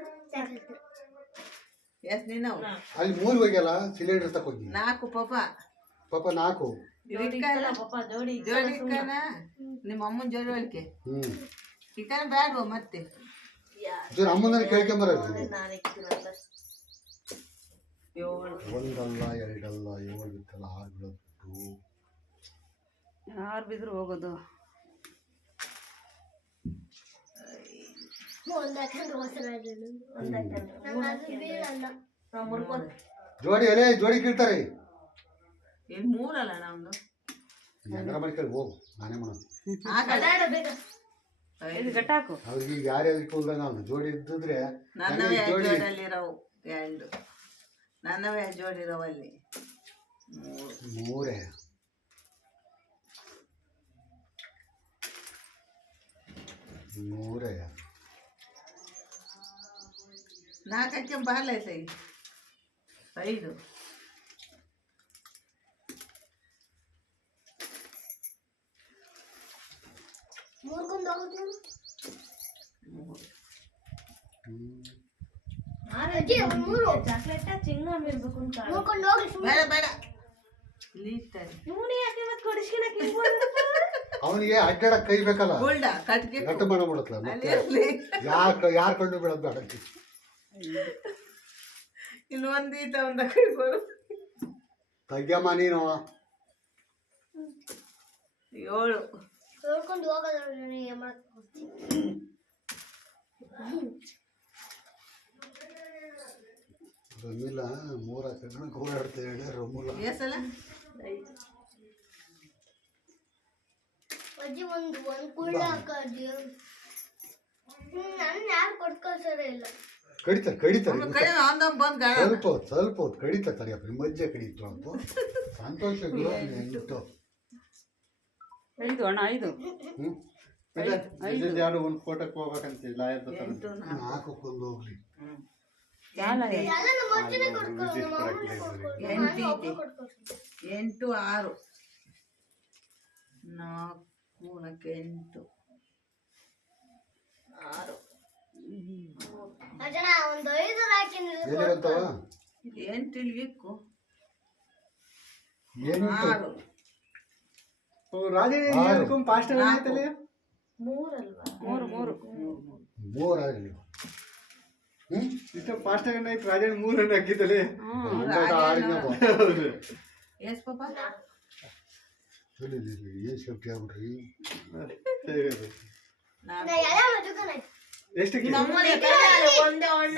ಎಷ್ಟು ನೀನು ಅಲ್ಲಿ 3 ಹೋಗ್ಯಲ್ಲ ಸಿಲಿಂಡರ್ ತಕೊಂಡಿ 4 ಪಾಪ 4 ಇಕ್ಕಲ್ಲ ಪಾಪ ಜೋಡಿ ಜೋಡಿ ಇಕ್ಕನ ನಿಮ್ಮ ಅಮ್ಮನ ಜೋಡಿ ಒಳಗೆ ಇಕ್ಕನ ಬೇಡವ ಮತ್ತೆ ಜೋರು ಅಮ್ಮನಲ್ಲಿ ಕೇಳ್ಕೊಂಬರೋದು ನಾನು ಇಕ್ಕಿರಲ್ಲ 7 ಒಂದಲ್ಲ ಎರಡಲ್ಲ 7 ಬಿತ್ತಲ್ಲ 6 ಬೀಳತ್ತು ಯಾರು ಬಿದ್ರು ಹೋಗೋದು ಒಂದಕ್ಕಂಡು ಹೊಸರಾಜನು ನಮ್ಮ ಅದು ಬೀಳಲ್ಲ ನಾವು ಮುರ್ಕೊಂಡು ಜೋಡಿ ಎಲೆ ಜೋಡಿ ಕೀಳ್ತಾರೆ ಇಲ್ಲಿ 3 ಅಲ್ಲ ನಮ್ದು ಹೆಂಗಾರ ಮಾಡ್ಕೊಳ್ಳಿ ಹೋಗು ನಾನೇ ಮಾಡೋದು ಕನ್ನಡ ಬೇಗ ಇದು ಗಟ್ಟಾಕು ಅವ್ರಿಗೆ ಈಗ ಯಾರ್ಯಾರು ಕೂಲ್ದಾಗ ನಾವು ಜೋಡಿ ಇದ್ದಿದ್ರೆ ನನ್ನವೇ ಜೋಡಿ ಜೋಡಿಯಲ್ಲಿರೋವು 2 ನನ್ನವೇ ಜೋಡಿ ಇರೋವಲ್ಲಿ 3 4 ಬಾರ್ಲೈತೆ 5 ಮುರ್ಕೊಂಡು ಹೋಗುತ್ತೆ ಅಜ್ಜಿ ಒಂದು 3 ಚಾಕ್ಲೇಟ್ ಚಿಂಗಮ್ ಇರ್ಬೇಕು ಅಂತ ಮುರ್ಕೊಂಡು ಹೋಗಿ ಬೇಡ ಬೇಡ ಲೀಟರ್ ಇವನು ಯಾಕೆ ಮತ್ತೆ ಕೊಡಿಸ್ಕೊಳಕ್ಕೆ ಅವನಿಗೆ ಅಡ್ಡಾಡ ಕೈ ಬೇಕಲ್ಲ ಗೋಲ್ಡ ಕಟ್ಗೆ ಗಟ್ಟು ಮಾಡಬಿಡತ್ಲ ಅಲ್ಲಿ ಇರ್ಲಿ ಯಾರು ಕಂಡು ಬಿಡೋದು ಬೇಡ ಇಲ್ಲಿ ಒಂದೀತ ಒಂದ ಕೈಗೋರು ತಗ್ಯಮ್ಮ ನೀನು 7 ಮುರ್ಕೊಂಡು ಹೋಗಲ್ಲ ನನಗೆ ಮಾಡ್ತೀನಿ ರಮಿಲ್ಲ 3 ಹಾಕಿದ್ರೆ ಗೋಳಾಡ್ತೇವೆ ರಮುಲ ಎಸಲ ಅಜ್ಜಿ ಒಂದು ಕುಳ್ಳ ಹಾಕಜ್ಜಿ ನನ್ನ ಯಾರು ಕೊಡ್ಕೊಳ್ತಾರೆ ಇಲ್ಲ ಕಡಿತಾರೆ ಕಡೆ ಒಂದೊಂದು ಬಂದು ಗಾಳ ಸ್ವಲ್ಪ ಹೊತ್ತು ಕಡಿತಾರೆ ತಡಿಯಪ್ಪ ನಿಮ್ಮ ಅಜ್ಜೆ ಕಡಿತು ಅಂತ ಸಂತೋಷ ಎಂಟು 5 ಅಣ್ಣ 5 ಯಾರು ಒಂದು ಫೋಟೋಕ್ಕೆ ಹೋಗ್ಬೇಕಂತ ಲಾಯರ್ 4 ಕೊಂದು ಹೋಗ್ಲಿ ಎಲ್ಲ ನಮ್ಮ ಅಜ್ಜಿನೇ ಕೊಡ್ಕೊಳ್ಳೋದು ನಮ್ಮ ಅಮ್ಮನೇ ಕೊಡ್ಕೊಳ್ಳೋದು ನಾನು ಒಬ್ಬ ಕೊಡ್ಕೊಳ್ತೀನಿ 8 6 4 8 6 ಅಜ್ಜನ ಒಂದು 5 ಹಾಕಿದ್ರೆ ಎಲ್ಲಿರಂತವ 8 ಇಲ್ಲಿಕ್ಕು ಏನು 6 ರಾಜೇಂದ್ರ ಪಾಸ್ಟ್ ಆಯ್ತಲ್ಲ 3 ಅಲ್ವಾ 3 ಆಗಲಿ ಇಷ್ಟ ಫಾಸ್ಟ್ ಆಯ್ತು ರಾಜೇಂದ್ರ 3 ರನ್ ಹಾಕಿದ್ದಲೆ ಹೌದು ಎಸ್ ಪಾಪ ಏನು ಸೇಫ್ಟಿ ಆಗ್ಬಿಟ್ರಿ ನಾ ಎಲ್ಲ ಮದುಕನಾಯ್ತು ಎಷ್ಟಕ್ಕೆ ಒಂದೇ ಒಣ್ಣ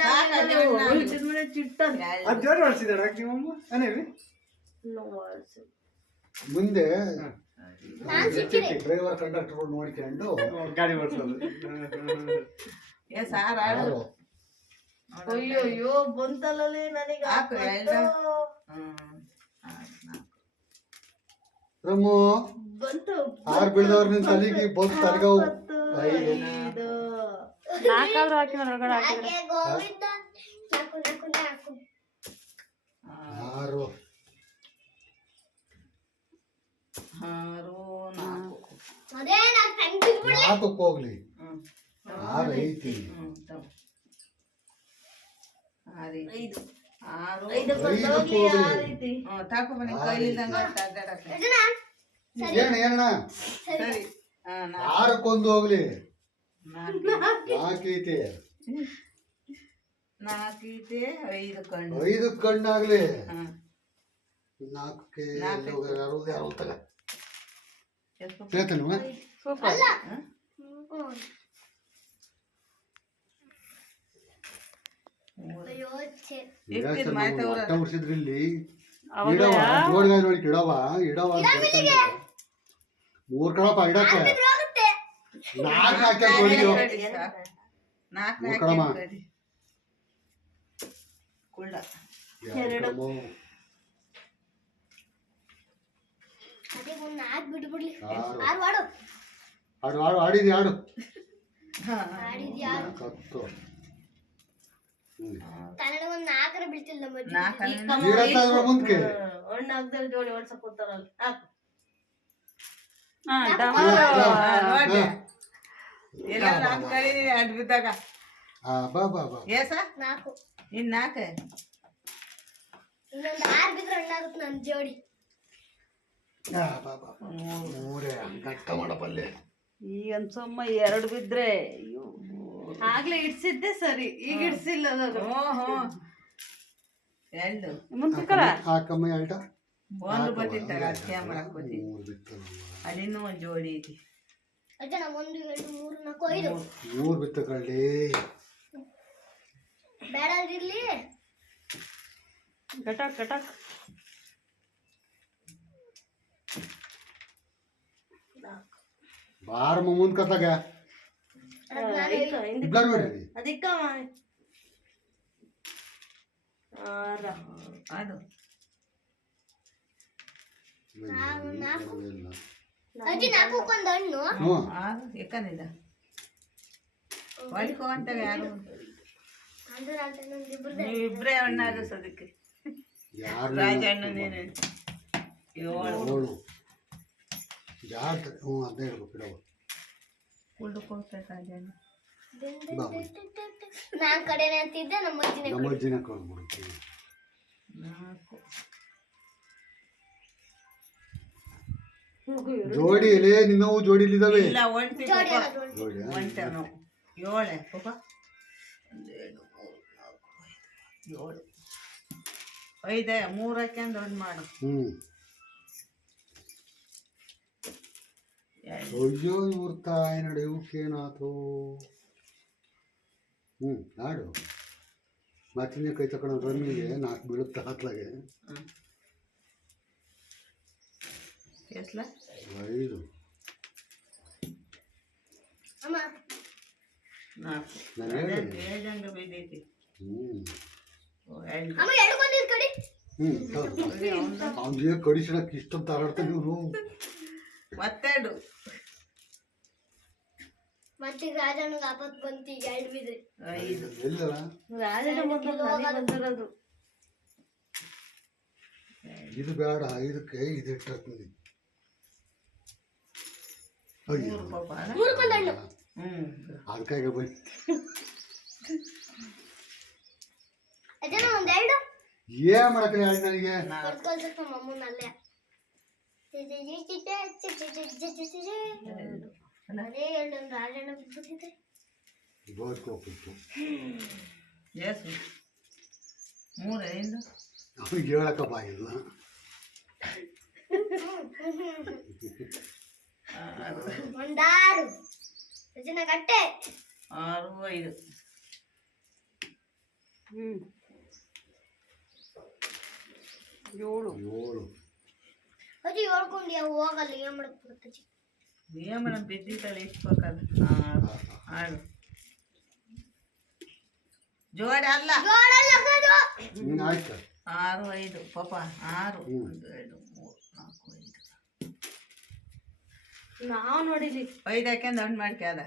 ಚಿಟ್ಟನೆ ಅದು ಜೋರು ಮಾಡಿಸಿದಾರ ನಿಮ್ಮಮ್ಮ ಅನೇವಿ ಮುಂದೆ ನಾನು ಸಿಕ್ಕಿದೆ ಡ್ರೈವರ್ ಕಂಡಕ್ಟರ್ ನೋಡ್ಕೊಂಡು ಗಾಡಿ ಓಡಿಸೋದು ಎಸ್ 6 ಅಯ್ಯೋ ಬಂತಲ್ಲೇ ನನಗೆ ಹಾಕು 2 ರಮ್ಮು ಬಂತು 6 ಬೀಳ್ದವ್ರ ನಿನ್ ತಲೆಗೆ ಬಂದು ತಲೆಗವು 5 4 ಹಾಕಿದ್ರೆ ಹೊರಗಡೆ ಹಾಕಿದ್ರೆ ಯಾಕೆ ಗೋವಿಂದ ನಾಕು ನಾಕು ನಾಕು 6 ಅದೇ ನಾನು ತಂಗಿಬಿಡ್ಲಿ 4ಕ್ಕೆ ಹೋಗ್ಲಿ 6 ಐತಿ 5 6 5 ಬಂದೋಗ್ಲಿ ಆ ರೀತಿ ತಾಪ ಬನ್ನಿ ಕೈಲಿಂದ ಅಡ್ಡಾಡಕ್ಕೆ ಅಜ್ಜನ ಏನಣ್ಣ ಸರಿ 6ಕ್ಕೆ ಹೋಗ್ಲಿ ನಾಲ್ಕೈತೆ 4 ಐತೆ 5 ಕಣ್ಣು 5 ಕಣ್ಣಾಗ್ಲಿ ಹಾಂ 4ಕ್ಕೆ ನಾಲ್ಕು. ಯಾರು ತಗ ಎಷ್ಟು ಹೇಳ್ತಾನವ ಸೂಪರ್. ಇಷ್ಟಿದ್ ಮಾಹಿತಿ ಅವ್ರ ಅಟ್ಟ ಉಡ್ಸಿದ್ರಿಲ್ಲಿ ಅವಾಗ ಇಡವ ಜೋಡ್ಗಾಯ್ ನೋಡಿ ಇಡವ ಮೂರ್ ಕಳಪ ಇಡಕ್ಕೆ 4 ಹಾಕ್ಯಾರ ಜೋಡಿಗೆ 4 ಮೂರ್ ಕಳಮ ಕುಳ್ಳ ಆಡು ಆಡಿದ್ಯ ಆಡು ಹಾಂ ಕತ್ತು ಮುಂದಕ್ಕೆ ಜೋಡಿ ಓಡ್ಸಕ್ ಕೂತಾರಲ್ಲ ಹಾಕು. ಹಾಂ ಡಮರು. ನೋಡಿ ಎಲ್ಲ 4 ಕಳೀನಿ ಅಡ್ ಬಿದ್ದಾಗ ಬಾ ಬಾ ಬಾ ಏಸ ಇನ್ನು 4 ಜೋಡಿ ಬಾ ಬಾ ಮೂರೇ ಗಟ್ಟ ಮಾಡಪಲ್ಲೆ ಈಗ ಸೊಮ್ಮ 2 ಬಿದ್ರೆ ಅಯ್ಯೋ. ಆಗ್ಲೇ ಇಡ್ಸಿದ್ದೆ ಸರಿ, ಈಗ ಇಡ್ಸಿಲ್ಲ ನಾನು. ಹ್ಞೂ 2 ಮುಂದಕ್ಕಲ್ಲ ಹಾಕಮ್ಮ ಹೇಳ್ಟ ಒಂದು ಬತ್ತಿತ್ತಾಗ ಕ್ಯಾಮ್ರಾ ಬತ್ತಿ ಮೂರು ಬಿತ್ತು ಅಲ್ಲಿನೂ ಒಂದು ಜೋಡಿ ಐತಿ ಅಜ್ಜ ನಾ 1 2 3 4 5 ಮೂರು ಬಿತ್ತು ಕಳ್ಳಿ ಬೇಡ ಇರ್ಲಿ ಗಟಕ್ ಗಟಕ್. ಬಾರಮ್ಮ ಮುಂದ್ ಕತ್ತಾಗ ಇಬ್ಲ ನೋಡ್ರಿ ಅದಕ್ಕ ಅದು ಅಜ್ಜಿ 4 ಒಂದು ಹಣ್ಣು ಹ್ಞೂ 6 ಎಕ್ಕನಿದ ಹೊಡಿಕೋ ಅಂತಾಗ ಯಾರು ಅಂದ್ರೆ ನಂದಿಬ್ರು ನೀವಿಬ್ರೇ ಹಣ್ಣಾಗ ಸದಕ್ಕೆ ಯಾರು ರಾಜಣ್ಣ ನೀನು 7 ಯಾರು ಹ್ಞೂ ಅದನ್ನೇ ಹೇಳ್ಬೇಕು ಇಡವ ಕುಳ್ದುಕೊಳ್ತೈತೆ ರಾಜಣ್ಣ ನಾನ್ ಕಡೆನೆ ಅಂತಿದ್ದೆ ನಮ್ಮ ಅಜ್ಜಿನೇ ನಮ್ಮ ಅಜ್ಜಿನ ಕಳ್ದ್ಬಿಡ್ತೀವಿ 4 ಜೋಡಿ ಎಲೆ ನಿನ್ನವು ಜೋಡಿಲಿದಾವೆ ಇಲ್ಲ ಒಂಟಿ ಜೋಡಿ ಪಾಪ ಅಲ್ಲ ಜೋಡಿ ಒಂಟನು 7 ಪಾಪ 1 2 3 4 5 3 ಹಾಕ್ಯಂದು ಒಂದು ಮಾಡು ಅಯ್ಯೋ ಇವ್ರ ತಾಯಿ ನಡೆಯುಕ್ಕೇನಾತು ಆಡು ಮತ್ತಿನ ಕೈ ತಗೊಂಡು ರನ್ನಿಗೆ 4 ಬೀಳುತ್ತೆ ಹತ್ಲಾಗೆ ಎಸ್ಲ 5 ಅಮ್ಮ 4 ನಾನು ಹೇಳಿದೆ ಹೇಳ್ದಂಗೆ ಬಿದ್ದೈತಿ ಅಮ್ಮ ಎರಡು ಬಂದಿದ್ ಕಡಿ ಅವ್ನಿಗೆ ಕಡಿಸಿಡಕ್ಕೆ ಇಷ್ಟೊಂದು ತಾರಾಡ್ತಾನೆ ಇವನು ಮತ್ತೆರಡು ಮತ್ತೆ ರಾಜಣ್ಣಗೆ ಆಪತ್ ಬಂತು ಈಗ 2 ಬಿದ್ರಿ 5 ಎಲ್ಲಲ್ಲ ರಾಜನ ಬಂದಿರೋದು. ಇದು ಬೇಡ 5ಕ್ಕೆ ಇದು ಇಟ್ಟಿರ್ತೀನಿ ಅಯ್ಯೋ 3 ಪಾಪ 3 ಒಂದು ಹಣ್ಣು ಅದಕ್ಕಾಗ ಬನ್ನಿ ಅಜ್ಜನ ಒಂದು 2 ಏನ್ ಮಾಡಕ್ರಿ ಹೇಳಿ ನನಗೆ ಕರ್ಕೊಳ್ಸಕ್ ನಮ್ಮ ಅಮ್ಮನಲ್ಲೇ ಅದೇ 2 ರಾಜಣ್ಣ ಬಿದ್ಬಿಟ್ಟಿದೆ ಬೋದ್ಕೋಗ್ಬಿಟ್ಟು ಎಷ್ಟು 3 5 ಅವ್ನಿಗೆ ಹೇಳಕ್ಕ ಬಾಯಿಲ್ಲ ಒಂದು 6 ಅಜ್ಜನ ಕಟ್ಟೆ 6 5 7 ಅಜ್ಜಿ ಹೇಳ್ಕೊಂಡು ಹೋಗಲ್ಲ ಏನ್ ಮಾಡಕ್ ಬರ್ತಜ್ಜಿ ನಿಯಮನ ಬಿದ್ದಿತ್ತಲ್ಲ ಎಷ್ಟು ಬೇಕಲ್ಲ 6 ಜೋಡಿ ಅಲ್ಲ ಜೋಡಲ್ಲ ಅದು ಆಯ್ತು 6 5 ಪಾಪ 6 1 2 3 4 5 ನಾವ್ ನೋಡಿಲಿ 5 ಹಾಕ್ಯಂದು ಹಣ್ಣು ಮಾಡ್ಕ್ಯಾದ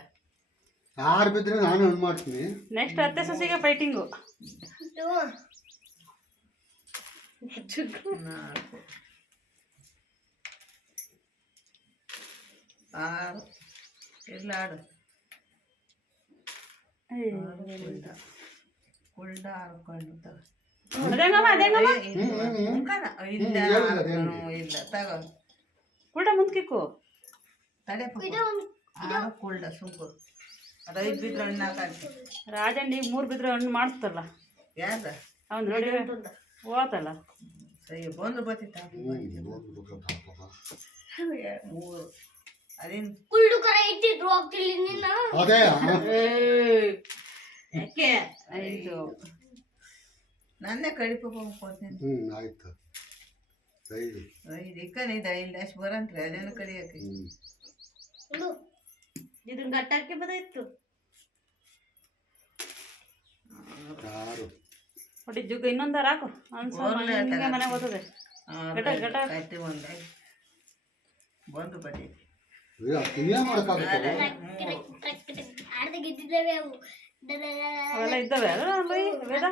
6 ಬಿದ್ರೆ ನಾನು ಹಣ್ಣು ಮಾಡ್ತೀನಿ ನೆಕ್ಸ್ಟ್ ಅತ್ತೆ ಸೊಸೆಗೆ ಫೈಟಿಂಗು. 4 6 ಇಲ್ಲ ಆಡು ಕುಳ್ಳ 6 ಕಣ್ಣು ತಗೋ ಅದೇಂಗಮ್ಮ ಅದೇಂಗಮ್ಮ ಇಲ್ಲ ತಗೋ ಕೂಡ ಮುಂದ್ಕಿಕ್ಕು. ತಡೆ 6 ಕುಳ್ಳ ಸುಂಕು ಅದು 5 ಬಿದ್ರೆ ಹಣ್ಣು ಹಾಕಿ ರಾಜಣ್ಣ ಈಗ 3 ಬಿದ್ರೆ ಹಣ್ಣು ಮಾಡ್ತಲ್ಲ ಯಾಕ ಅವ್ನು ನೋಡಿ ಹೋತಲ್ಲ ಸರಿ ಬಂದು ಬರ್ತಿತ್ತ ಮೂರು ಅದೇನು ಕುಳ್ಳು ಕರ ಇಟ್ಟಿದ್ರು ಹೋಗ್ತಿಲ್ಲ ನಿನ್ನ ಅದೇ ಯಾಕೆ 5 ನನ್ನೇ ಕಡಿಪು ಹೋಗ್ಕೊತೀನಿ ಆಯ್ತು 5 ಇಕ್ಕನಿದೆ ಇಲ್ಲಿ ಅಷ್ಟು ಬರಂತ್ರಿ ಅದೇನು ಕಡಿಯಕ್ಕೆ ಇದನ್ನ ಗಟ್ಟಕ್ಕೆ ಬದಾಯ್ತು 6 ಒಟ್ಟು ಜುಗ್ಗ ಇನ್ನೊಂದಾರ ಹಾಕು ನಿಮಗೆ ಮನೆಗೆ ಓದ್ತದೆ ಗಟ ಕಟ್ಟಿ ಒಂದೇ ಬಂದು ಬರೀ ತಿನ್ನೇ ಮಾಡೋಕ್ಕಾಗುತ್ತೆ ಆಡ್ದಾಗ ಇದ್ದಿದ್ದೇವೆ ಅವು ಅವೆಲ್ಲ ಇದ್ದಾವೆ ಅಲ್ಲ ಬೈ ವೇದ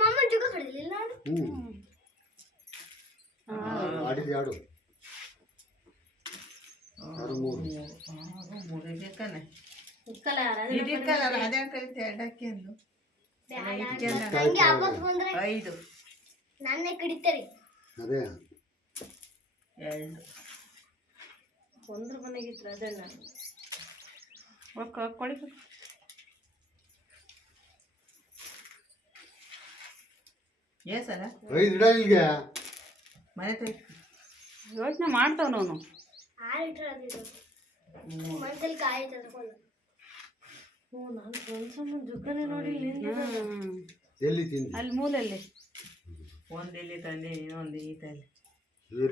ನಮ್ಮ ಜುಗ ಕಡಿಲಿಲ್ಲ ಆಡಿದ್ದು 2 ಮೂರು ಇದಕ್ಕನೆ ಇಕ್ಕಲ್ಲ ಇದಕ್ಕಲ್ಲ ಅದೇ ಕಲಿತೆ ಎಡಕ್ಕೆ ಅಂದು ನಂಗೆ ಆಪತ್ ಬಂದ್ರೆ 5 ನಾನೇ ಕಡಿತಾರೆ ಅದೇ 2 ಒಂದ್ರ ಮನೆಗಿತ್ತು ಅದನ್ನ ಕೊಡಿ ಏಸಲ್ಲ 5 ಇಡ ಇಲ್ಲಿಗೆ ಮನೆ ತೈ ಯೋಚನೆ ಮಾಡ್ತಾವ ಅವನು 6 ಲೀಟರ್ ಅದಿದ್ದು ಮನದಲ್ಲಿ ಕಾಯಿ ತರ್ಕೊಳ್ಳ ನಾನು ಫ್ರೆಂಡ್ಸ್ ಜುಗ್ಗನೆ ನೋಡಿ ಎಲ್ಲಿ ತಿಂದು ಅಲ್ಲಿ ಮೂಲೆಯಲ್ಲಿ ಒಂದು ಇಲ್ಲಿ ತಂದೆ ಇನ್ನೊಂದು ಈ ತಲೆ ದೂರ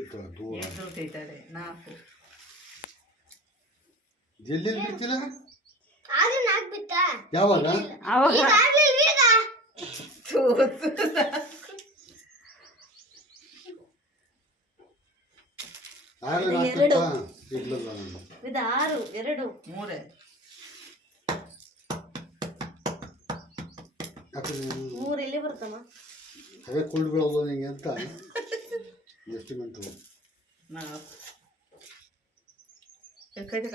8 ತೈತಾರೆ 4 ಎಲ್ಲಿ ಬಿಡ್ತಿಲ್ಲ ಆಗ ನಾಕ್ ಬಿತ್ತ ಯಾವಾಗ ಅವಾಗ ಈಗ ಆಗ್ಲಿಲ್ಲ ಈಗ ಆಗಲೇ ಆಗ್ತಿತ್ತಾ ಇರ್ಲಿಲ್ಲ ನಾನು ಇದು 6 2 3 ಯಾಕಂದ್ರೆ 3 ಇಲ್ಲಿ ಬರ್ತಮ್ಮ ಅವೇ ಕುಳ್ಳುಗಳು ನಿಂಗೆ ಅಂತ ಎಸ್ಟಿಮೆಂಟು 4 ಎಕ್ಕೈತಕ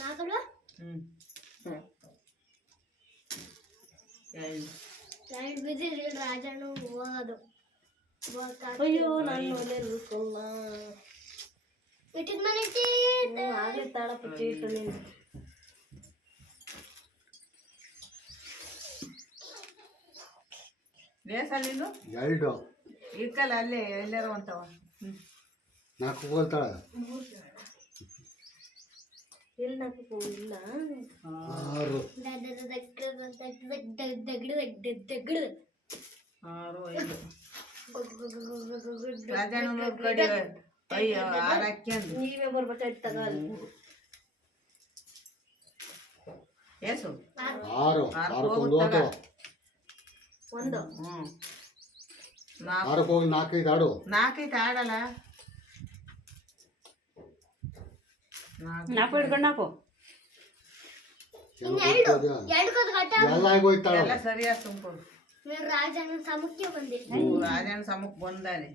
4 2 ಬಿದ್ದಿಲ್ಲ ರಾಜಣ್ಣ ಹೋಗೋದು ಅಯ್ಯೋ ನಾನು ನೋಡಿರ್ಬೇಕಲ್ಲ ಇಟ್ಟಿದ ಮನೆ ಆಗಲಿ ತಾಳಪ್ಪ ಚೀಟು ನೀನು ಬೇಸಲ್ಲಿಂದು 2 ಇಕ್ಕಲ್ಲ ಅಲ್ಲೇ ಎಲ್ಲಾರು ಅಂತವ 4 ಹೋಗ್ತಾಳೆ ಇಲ್ಲಿ ನಾಲ್ಕು ಇಲ್ಲ 6 ದಗಡು 6 5 ರಾಜಣ್ಣ ಕಡೆ ಅಯ್ಯೋ 6 ಹಾಕ್ಯಂದು ನೀವೇ ಬರ್ಬೇಕಾಯ್ತು ತಗಲ್ ಏಸು 6 ಕೊಂಡು ಹೋಗ್ತಾವ ಒಂದು 6 ಹೋಗಿ 4 5 ಆಡು 4 ಐತೆ ಆಡಲ್ಲ 4 ಹಿಡ್ಕೊಂಡು ಹಾಕು ಎರಡು ಕದ ಗಟ್ಟ ಎಲ್ಲ ಆಗೋಯ್ತಾಳ ಎಲ್ಲ ಸರಿಯಾಗಿ ತುಂಬಿಕೊಡು ರಾಜನ ಸಮಕ್ಕೆ ಬಂದಿಲ್ಲ ರಾಜಣ್ಣ ಸಮಕ್ಕೆ ಬಂದಾನೆ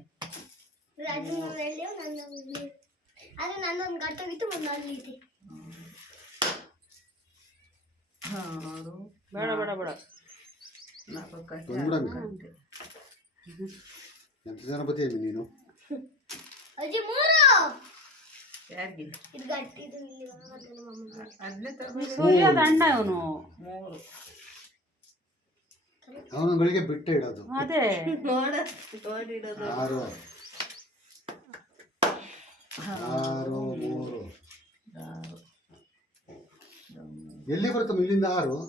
ರಾಜನ ಹೇಳಿ ನನ್ನ ಆದ್ರೆ ನನ್ನೊಂದು ಗಟ್ಟೋಗಿತ್ತು ಒಂದು ಅಲ್ಲಿ ಐತಿ 6 ಬೇಡ ಬೇಡ ಬೇಡ 4 ಕಟ್ಟಿ ಬಂದ್ಬಿಡಂಗೆ ಎಂತ ಜನ ಬತ್ತೀವಿ ನೀನು ಅಜ್ಜಿ 3 ಯಾರಿಗೆ ಇದು ಗಟ್ಟಿ ಇದು ಇಲ್ಲಿ ಅದನ್ನ ಮಮ್ಮ ಅದನ್ನೇ ತಗೊಂಡು ಸೂರ್ಯದ ಅಣ್ಣ ಅವನು 3 ಅವನು ಬೆಳಿಗ್ಗೆ ಬಿಟ್ಟೆ ಇಡೋದು ಅದೇ ನೋಡಿಡೋದು 6 6 3 ಎಲ್ಲಿ ಬರ್ತಮ್ಮ ಇಲ್ಲಿಂದ 6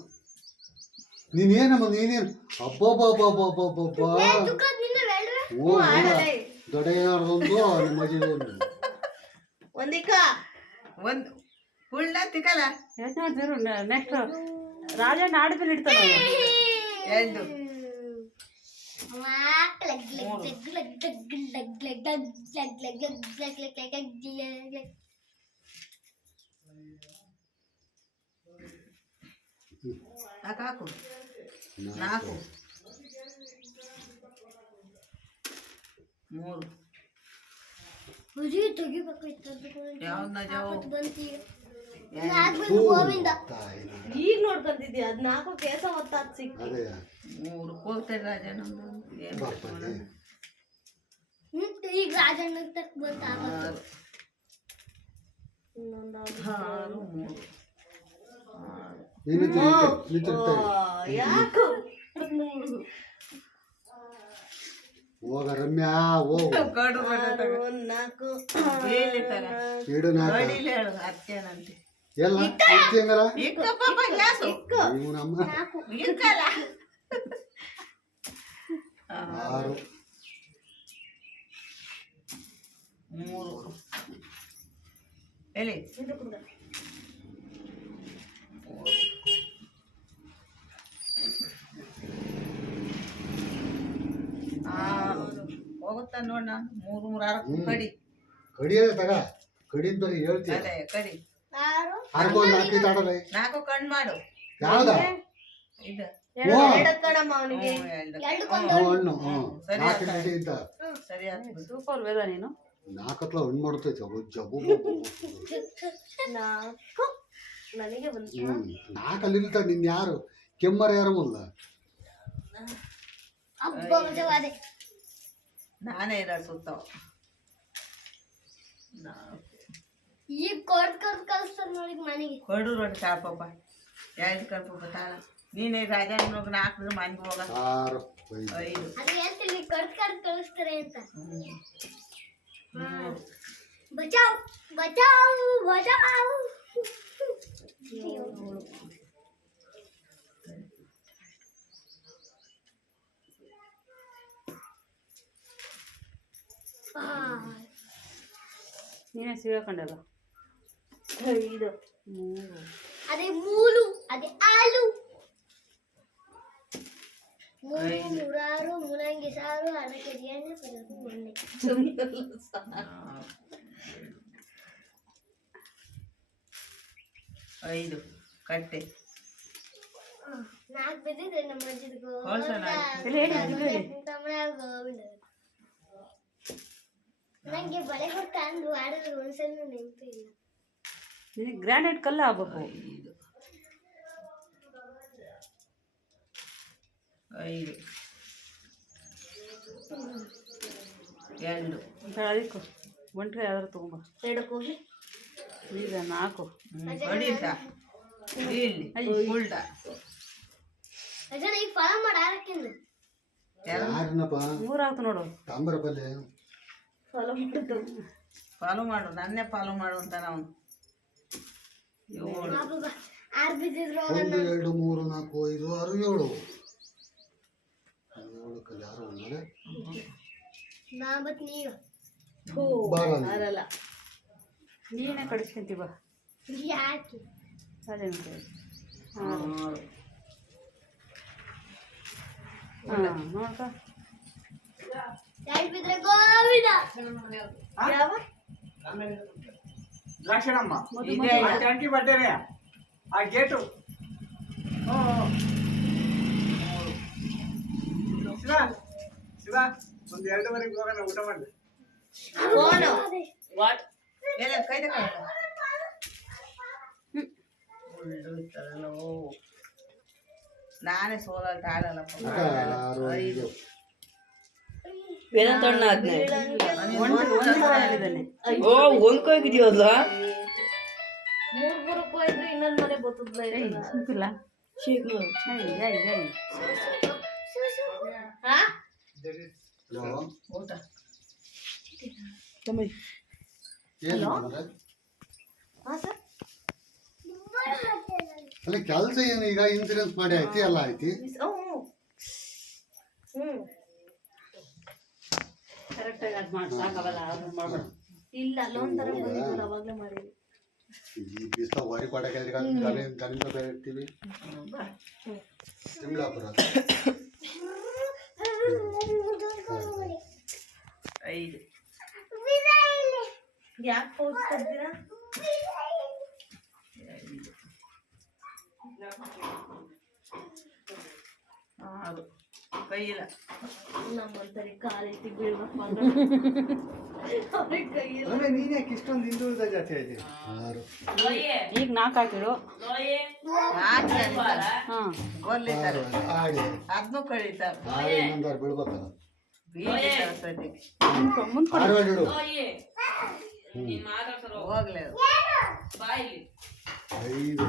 ನೀನೇನಮ್ಮ ನೀನೇನು ಅಬ್ಬಬ್ಬಬ್ಬಬ್ಬಬ್ಬಬ್ಬ ದುಃಖದ್ ನಿನ್ನ ಬೇಡ್ವೆ ಓ ದೊಡ್ಡದೊಂದು ನಿಮ್ಮ ಮಜದೊಂದು ಒಂದಿಕ್ಕ ಒಂದು ಫುಲ್ ತಿಕ್ಕಲ್ಲ ಯೋಚನೆ ಮಾಡ್ತಿರು ನೆಕ್ಸ್ಟ್ ರಾಜಣ್ಣ ಆಡಿದ್ಮೇಲೆ ಇಡ್ತಾನೆ ಎರಡು ಹಾಕು 4 3 ಅಜ್ಜಿ ತೆಗಿಬೇಕಾಯ್ತು ಯಾವ್ದನ್ನ ಜಾವು ಬಂತಿ ಹೂ ಗೋವಿಂದ ತಾಯಿ ಈಗ ನೋಡ್ಕೊಂತಿದ್ದಿ ಅದ್ 4 ಕೇಸ ಹೊತ್ತಾತ್ ಸಿಕ್ ಅದೇ 3 ಹೋಗ್ತಾರೆ ರಾಜಣ್ಣ ಏನು ಬಾಪನೆ ಈಗ ರಾಜಣ್ಣ ತಕ್ಕ ಬಂತ ಆರು ಮೂರು ಯಾಕೋ ಹೋಗ ರಮ್ಯಾ ಹೋಗು ಕಡು ನಾಲ್ಕು ಬೇಲಿ ತರ ಇಡು ನಾಲ್ಕು ಕಡಿಲಿ ಹೇಳು ಅತ್ತೇನಂತೆ ಎಲ್ಲ ಇರ್ತೀಯಂಗಲ್ಲ ಇಕ್ಕ ಪಾಪ ಗ್ಯಾಸು ನೀವು ನಮ್ಮ ಇಕ್ಕಲ್ಲ 6 ಮೂರು ಎಲ್ಲಿ ಹೋಗುತ್ತಾ ನೋಡ ನಾನು 3 3 6 ಕಡಿ ಕಡಿಯಲ್ಲ ತಗ ಕಡಿದ ಬರೀ ಹೇಳ್ತೀಯ ಅದೇ ಕಡಿ ಹಾರ್ಕೊಂಡು ಹಾಕಿ ತಾಡಲ್ಲ 4 ಕಣ್ ಮಾಡು ಯಾವ್ದ ಇದು ಕಣಮ್ಮ ಅವನಿಗೆ ಹಣ್ಣು ಸರಿ 4 ಗಂಟೆ ಇದ್ದ ಸರಿ ಆಯ್ತು ಸೂಪರ್ ವೇದ ನೀನು 4 ಹತ್ರ ಹಣ್ಣು ಮಾಡುತ್ತೈತೆ ಜಬ್ಬು ನಾಲ್ಕು ನನಗೆ ಬಂತು 4 ಅಲ್ಲಿ ಇಲ್ತ ನಿನ್ ಯಾರು ಕೆಮ್ಮರ ಯಾರು ಮುಲ್ಲ ಹಬ್ಬ ಮಜವಾದೆ ನಾನೇ ಇರೋ ಸುತ್ತವ ಈಗ ಕೊಡ್ ಕಳಿಸ್ತಾರೆ ನೋಡಿ ಮನೆಗೆ ಕೊಡು ರೊಟ್ಟಿ ತಾಳಪ್ಪ 2 ಕಲ್ಪಪ್ಪ ತಾಳ ನೀನೇ ರಾಜನ 4 ಮನೆಗೆ ಹೋಗ 6 5 ಅದು ಹೇಳ್ತೀನಿ ಕೊಡ್ ಕಳಿಸ್ತಾರೆ ಅಂತ ಬಚಾವ್ ಬಚಾವ್ ಬಚಾವ್ ನೀನೇ ಸಿಗಾಕೊಂಡಲ್ಲ 5 ಮೂರು ಅದೇ ಮೂಲು ಅದೇ ಆಲು ಮೂರು ಮೂರಾರು ಮೂಲಂಗಿ ಸಾರು ಅದಕ್ಕೆ ಎಣ್ಣೆ ಪದಾರ್ಥ ಮೊನ್ನೆ 5 ಕಟ್ಟೆ 4 ಬಿದ್ದಿದ್ರೆ ನಮ್ಮ ಅಜ್ಜಿದು ನಂಗೆ ಬಳೆ ಕೊಟ್ಟ ಅಂದು ಆಡಿದ್ರೆ ಒಂದ್ಸಲ ನೆನಪು ಇಲ್ಲ ನಿನಗೆ ಗ್ರಾನೈಟ್ ಕಲ್ಲ ಆಗ್ಬೇಕು 5 2 ಅದಕ್ಕೆ ಒಂಟ್ರೆ ಯಾವ್ದಾರು ತಗೊಂಬ 2 ಹೋಗಿ ಈಗ 4 ಹೊಡಿತ ಇಲ್ಲಿ ಉಲ್ಟ ಅಜ್ಜನ ಈ ಫಾಲೋ ಮಾಡಿ ಆರಕ್ಕಿಂದು ಯಾರನ್ನಪ್ಪ 3 ಆಗ್ತು ನೋಡು ತಾಂಬರ ಪಲ್ಲೆ ಫಾಲೋ ಮಾಡಿದ್ದು ಫಾಲೋ ಮಾಡು ನನ್ನೇ ಫಾಲೋ ಮಾಡು ಅಂತ ನಾವು 7 ಆರು ಬಿದ್ದಿದ್ರು 1 2 3 4 5 6 7 7 ಯಾರು ಉಂಟೆ ನಾ ಬತ್ ನೀವು ಬಾರಲ್ಲ ನೀನೇ ಕಡಿಸ್ಕೊಂತೀವ ಯಾಕೆ ಅದೇ 6 ಹಾಂ ನೋಡ್ಕ ಎರಡು ಬಿದ್ರೆ ಗೋವಿಂದ ಯಾವ ದ್ರಾಕ್ಷಣಮ್ಮ ಇದೆ ಆ ಟ್ಯಾಂಕಿ ಬರ್ತೇನೆ ಆ ಗೇಟು ಶಿವ ಒಂದು 2:30 ಹೋಗೋಣ ಊಟ ಮಾಡಿ ಫೋನು ವಾಟ್ ಎಲ್ಲ ಕೈ ತಗೊಂಡು ನಾನೇ ಸೋಲಲ್ಲಿ ತಾಳಲ್ಲಪ್ಪ 6 5 ವೇದಾಂತ ಅಣ್ಣ ಓ ಒಂದ್ಕೋಗಿದೀವಲ್ಲ 3 ಹೋಯ್ತು ಇನ್ನೊಂದು ಮನೆ ಬರ್ತದ ಸಿಂಪಿಲ್ಲ ಹಾ ಊಟ ಏನು ಹಾ ಸರ್ ಅಲ್ಲ ಕೆಲಸ ಏನು ಈಗ ಇನ್ಸೂರೆನ್ಸ್ ಮಾಡಿ ಆಯ್ತಿ ಎಲ್ಲ ಆಯ್ತಿ ಕರೆಕ್ಟಾಗಿ ಅದು ಮಾಡಿ ಸಾಕಾಗಲ್ಲ ಅದನ್ನ ಮಾಡ್ಬೇಡ ಇಲ್ಲ ಲೋನ್ ತರ ಬಂದಿದ್ದು ಅವಾಗಲೇ ಮಾಡಿದ್ವಿ ಈ ಬಿಸ್ತ ವಾರಿ ಪಾಡಕ್ಕೆ ಗಣಿತ ಬೇರೆ ಇರ್ತೀವಿ ತಿಮ್ಲಾಪುರ 5 ಯಾಕೆ ಪೌಚ್ ತೆಗ್ದಿರಾ 6 ಕೈಯಿಲ್ಲ ನಮ್ಮಂತರಿ ಕಾಲೈತಿ ಬೀಳ್ಬೇಕು ಅವ್ರಿಗೆ ಕೈಯಲ್ಲಿ ಅಂದ್ರೆ ನೀನ್ ಯಾಕೆ ಇಷ್ಟೊಂದು ಹಿಂದುಳಿದ ಜಾತಿ ಆಯ್ತು 6 ಈಗ 4 ಹಾಕಿಡು ಹಾಂ ಕೊಲ್ಲಿತಾರೆ ಆಡಿ ಅದನ್ನು ಕಳೀತಾರೆ 6 ಇನ್ನೊಂದಾರು ಬೀಳ್ಬೇಕಲ್ಲ ಬೀದಿ ಸದ್ಯಕ್ಕೆ ಮುಂದ್ಕೊಡು. ಆರ್ವಾಡ್ ಇಡು. ಓಯ್ ನೀನ್ ಮಾತಾಡ್ಸರು ಹೋಗ್ಲೇ ಬಾಯಿಲಿ 5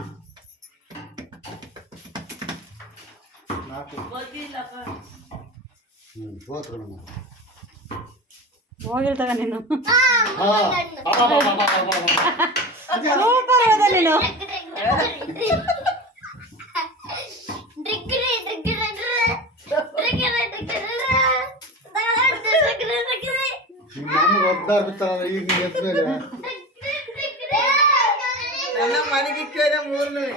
4 ಗೊತ್ತಿಲ್ಲಪ್ಪ. ಸೋತ್ರು ನಮ್ಮ. ಹೋಗಿರ್ತಾಗ ನೀನು ಹಾ ಸೂಪರ್ ಹೋದ ನೀನು. ನಿಮ್ಮ ಅಮ್ಮ ಒದ್ದಾರ ಬಿಡ್ತಾರಲ್ಲ ಈಗ ನೀನು ಎತ್ತಮೇಲೆ. ನನ್ನ ಮನೆಗೆ ಕೇಳ ಮೂರನೇ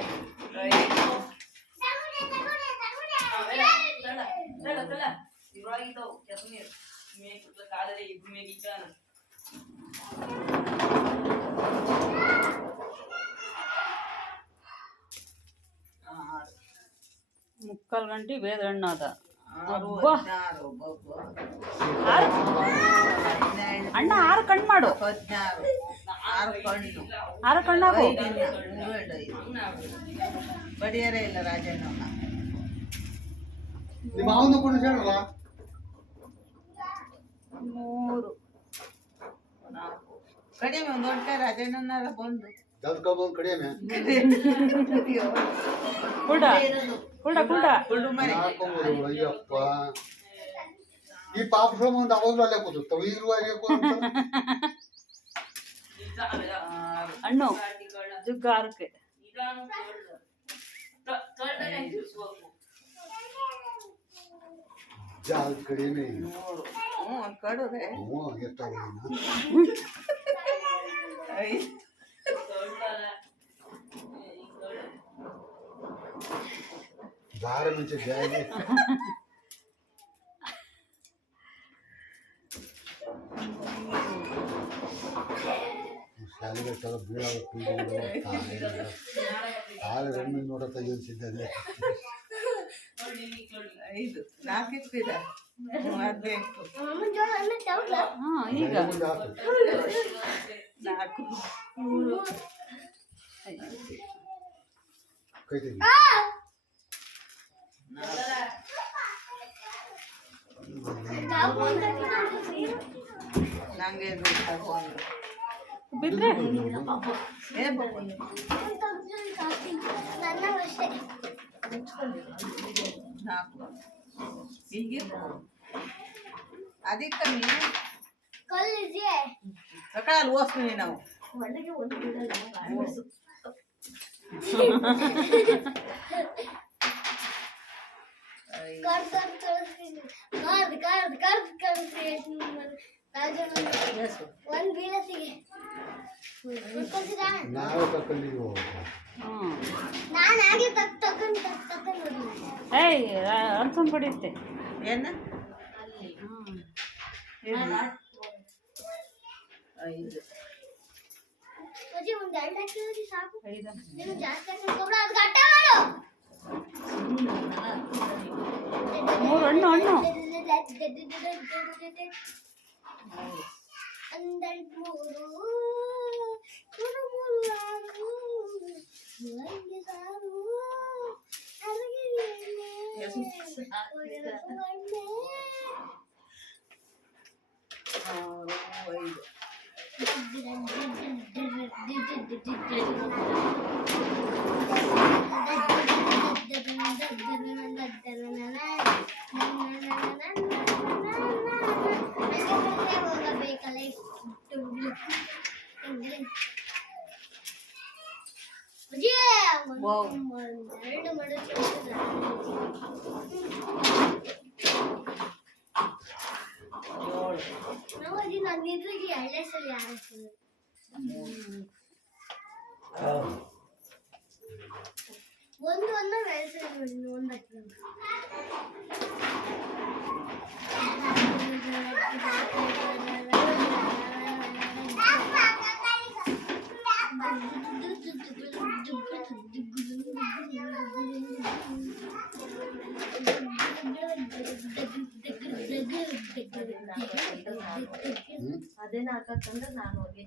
ಇದ್ರೊಳಗಿದ್ದಾವು ಕೆಸನೀರು ಮೇಗಿಕ್ಲ ಕಾಲಲ್ಲಿ ಇಬ್ಬರು ಮೇಗಿಕ್ಲಾನ ಮುಕ್ಕಾಲು ಗಂಟೆ ಬೇದ ಹಣ್ಣು ಅದ. 6 ಅಬ್ಬಾ. 16 ಒಬ್ಬೊಬ್ಬ ಅಣ್ಣ 6 ಕಣ್ಣು ಮಾಡು. 16 6 ಕಣ್ಣು 6 ಕಣ್ಣು ಹಾಕು. 5 ಬಡಿಯರೇ ಇಲ್ಲ ರಾಜಣ್ಣವ್ನ. ನಿಮ್ಮ ಮಾವನ ಕೂಡ ಹೇಳಲ್ಲ. 3 4 ಕಡಿಮೆ ಒಂದು ದೊಡ್ಡ ರಾಜಣ್ಣನಾರ ಬಂದು ಬಂದು ಕಡಿಮೆ ಕುಲ್ಡ ಕುಲ್ಡ ಕುಲ್ಡ. ಕುಳ್ಳು ಮನೆ ಹಾಕೊಂಬೋದು. ಅಯ್ಯಪ್ಪ ಈ ಪಾಪ ಒಂದು ಅವಾಗಲೂ ಅಲ್ಲೇ ಕೂತಿರ್ತಾವ ಈಗಲೂ ಅಲ್ಲೇ ಕೂತಿರ್ತಾವ. ಹಣ್ಣು ಜುಗ್ಗ 6ಕ್ಕೆ. ಜಾಗ ಕಡಿಮೆ. 3 ಒಂದು ಕಡುಗೆ ಎಷ್ಟಾಗ 5 ದಾರ ಮುಂಚೆ ಜಾಗ ಶಾಲೆಗೆ ಸಲ ಬೀಳಾಗ ಕಾಲ ರಮ್ಮಿ ನೋಡ ತೆಗೆಸಿದ್ದೆ. 5 4 ಇರ್ತೀರ ಅದೇಕು ಹಾಂ ಈಗ 4 ಕೈ ತೆಗಿ. ನಂಗೆ ತಗೊಂಡು ಬಿದ್ರೆ ಏ ಬಾಬು 4 ಹೀಗಿರ್ಬೋದು ಅದಕ್ಕೆ ನೀನು ಸಕಾಲ ಓದ್ತೀನಿ ನಾವು ನಾವೇ ತಕೊಂಡಿದ್ದೀವಿ. ಏಯ್ ಅನ್ಸನ್ ಪಡಿಯುತ್ತೆ. ಏನು 3 ಹಣ್ಣು ಹಣ್ಣು. ಅದೇನ ಹಾಕಂದ್ರೆ ನಾನು ಹೋಗಿ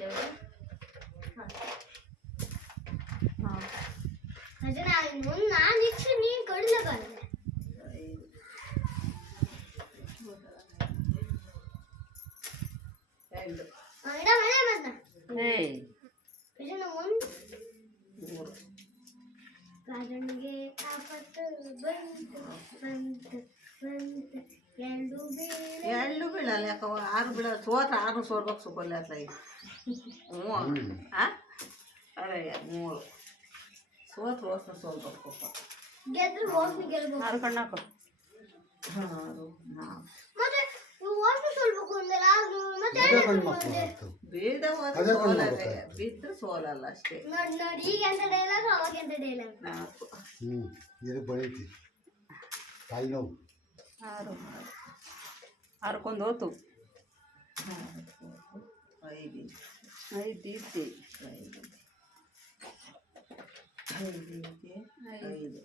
ಇದ್ದೇವೆ. ನಾನು ಇಷ್ಟು ನೀನು ಕೊಡ್ಲಬಾರ್ದು. ಎರಡು ಇಡ ಮನೆ ಬಂದ ಏಯ್ ಇದನ್ನ ಒಂದು ಕಾರಣಿಗೆ ಆಪತ್ತು ಬಂತು ಬಂತು ಬಂತು ಎರಡು ಬೀಳಲ್ಲ ಯಾಕವ 6 ಬೀಳ ಸೋತ್ರ 6 ಸೋಲ್ಬೇಕು ಸುಕೊಲ್ಲ ಅಟ್ಲ ಇದು 3 ಅರೆ 3 ಸೋತ್ರ ಹೋಸ್ನ ಸೋಲ್ಬೇಕು ಗೆದ್ರು ಹೋಸ್ನ ಗೆಲ್ಬೇಕು. 6 ಕಣ್ಣು ಹಾಕು. 6 4 ಮತ್ತೆ ಹೋಸ್ನ ಸೋಲ್ಬೇಕು ಅಂದಲ್ಲ ಮತ್ತೆ ಅದೇ ಗಂಡು ಮಕ್ಕಳು ಆಗ್ತವೆ. ಬೀಳ್ದ ಹೋದ್ರೆ ಅದೇ ಸೋಲಲ್ಲ ಮಾಡ್ಬೇಕಾಗ್ತದೆ. ಬಿದ್ರೆ ಸೋಲಲ್ಲ ಅಷ್ಟೇ. ನೋಡಿ ನೋಡಿ ಈಗ ಎಂತ ಡೈಲಾಗ್ ಅವಾಗ ಎಂತ ಡೈಲಾಗ್. 4 ಇದು ಬೈತಿ ಕಾಯಿ ನೋವು 6 6ಕೊಂದು ಹೋತು. 5 5 ಇತ್ತು. 5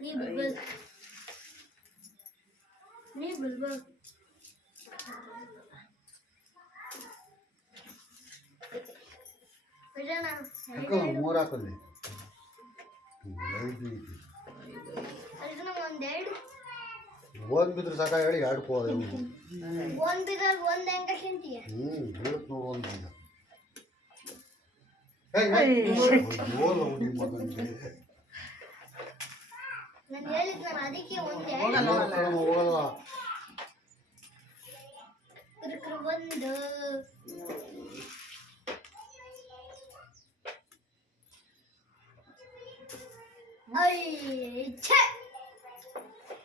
ನೀ ಬುಲ್ಬುಲ್ ನೀ ಬುಲ್ಬುಲ್ ಬಿಡೋಣ. ಹಾಕೋದು 3 ಹಾಕೋದು 5 ಐತಿ. ಅದನ್ನ ಒಂದೆರಡು ಒಂದು ಬಿದ್ರೆ ಸಾಕ ಹೇಳಿ 2 ಕೋದ ಒಂದ್ ಬಿದ್ದಾಗ ಒಂದ್ ಹೆಂಗ ತಿಂತೀಯ. ಬೀಳತ್ ನೋಡು ಒಂದು ಈಗ ನಿಮ್ಮ ಮಗನಿಗೆ ನಾನು ಹೇಳಿದ್ನಲ್ಲ ಅದಕ್ಕೆ ಒಂದೆರಡು ಹೋಗಲ್ಲ ಕುರುಕುರು ಒಂದು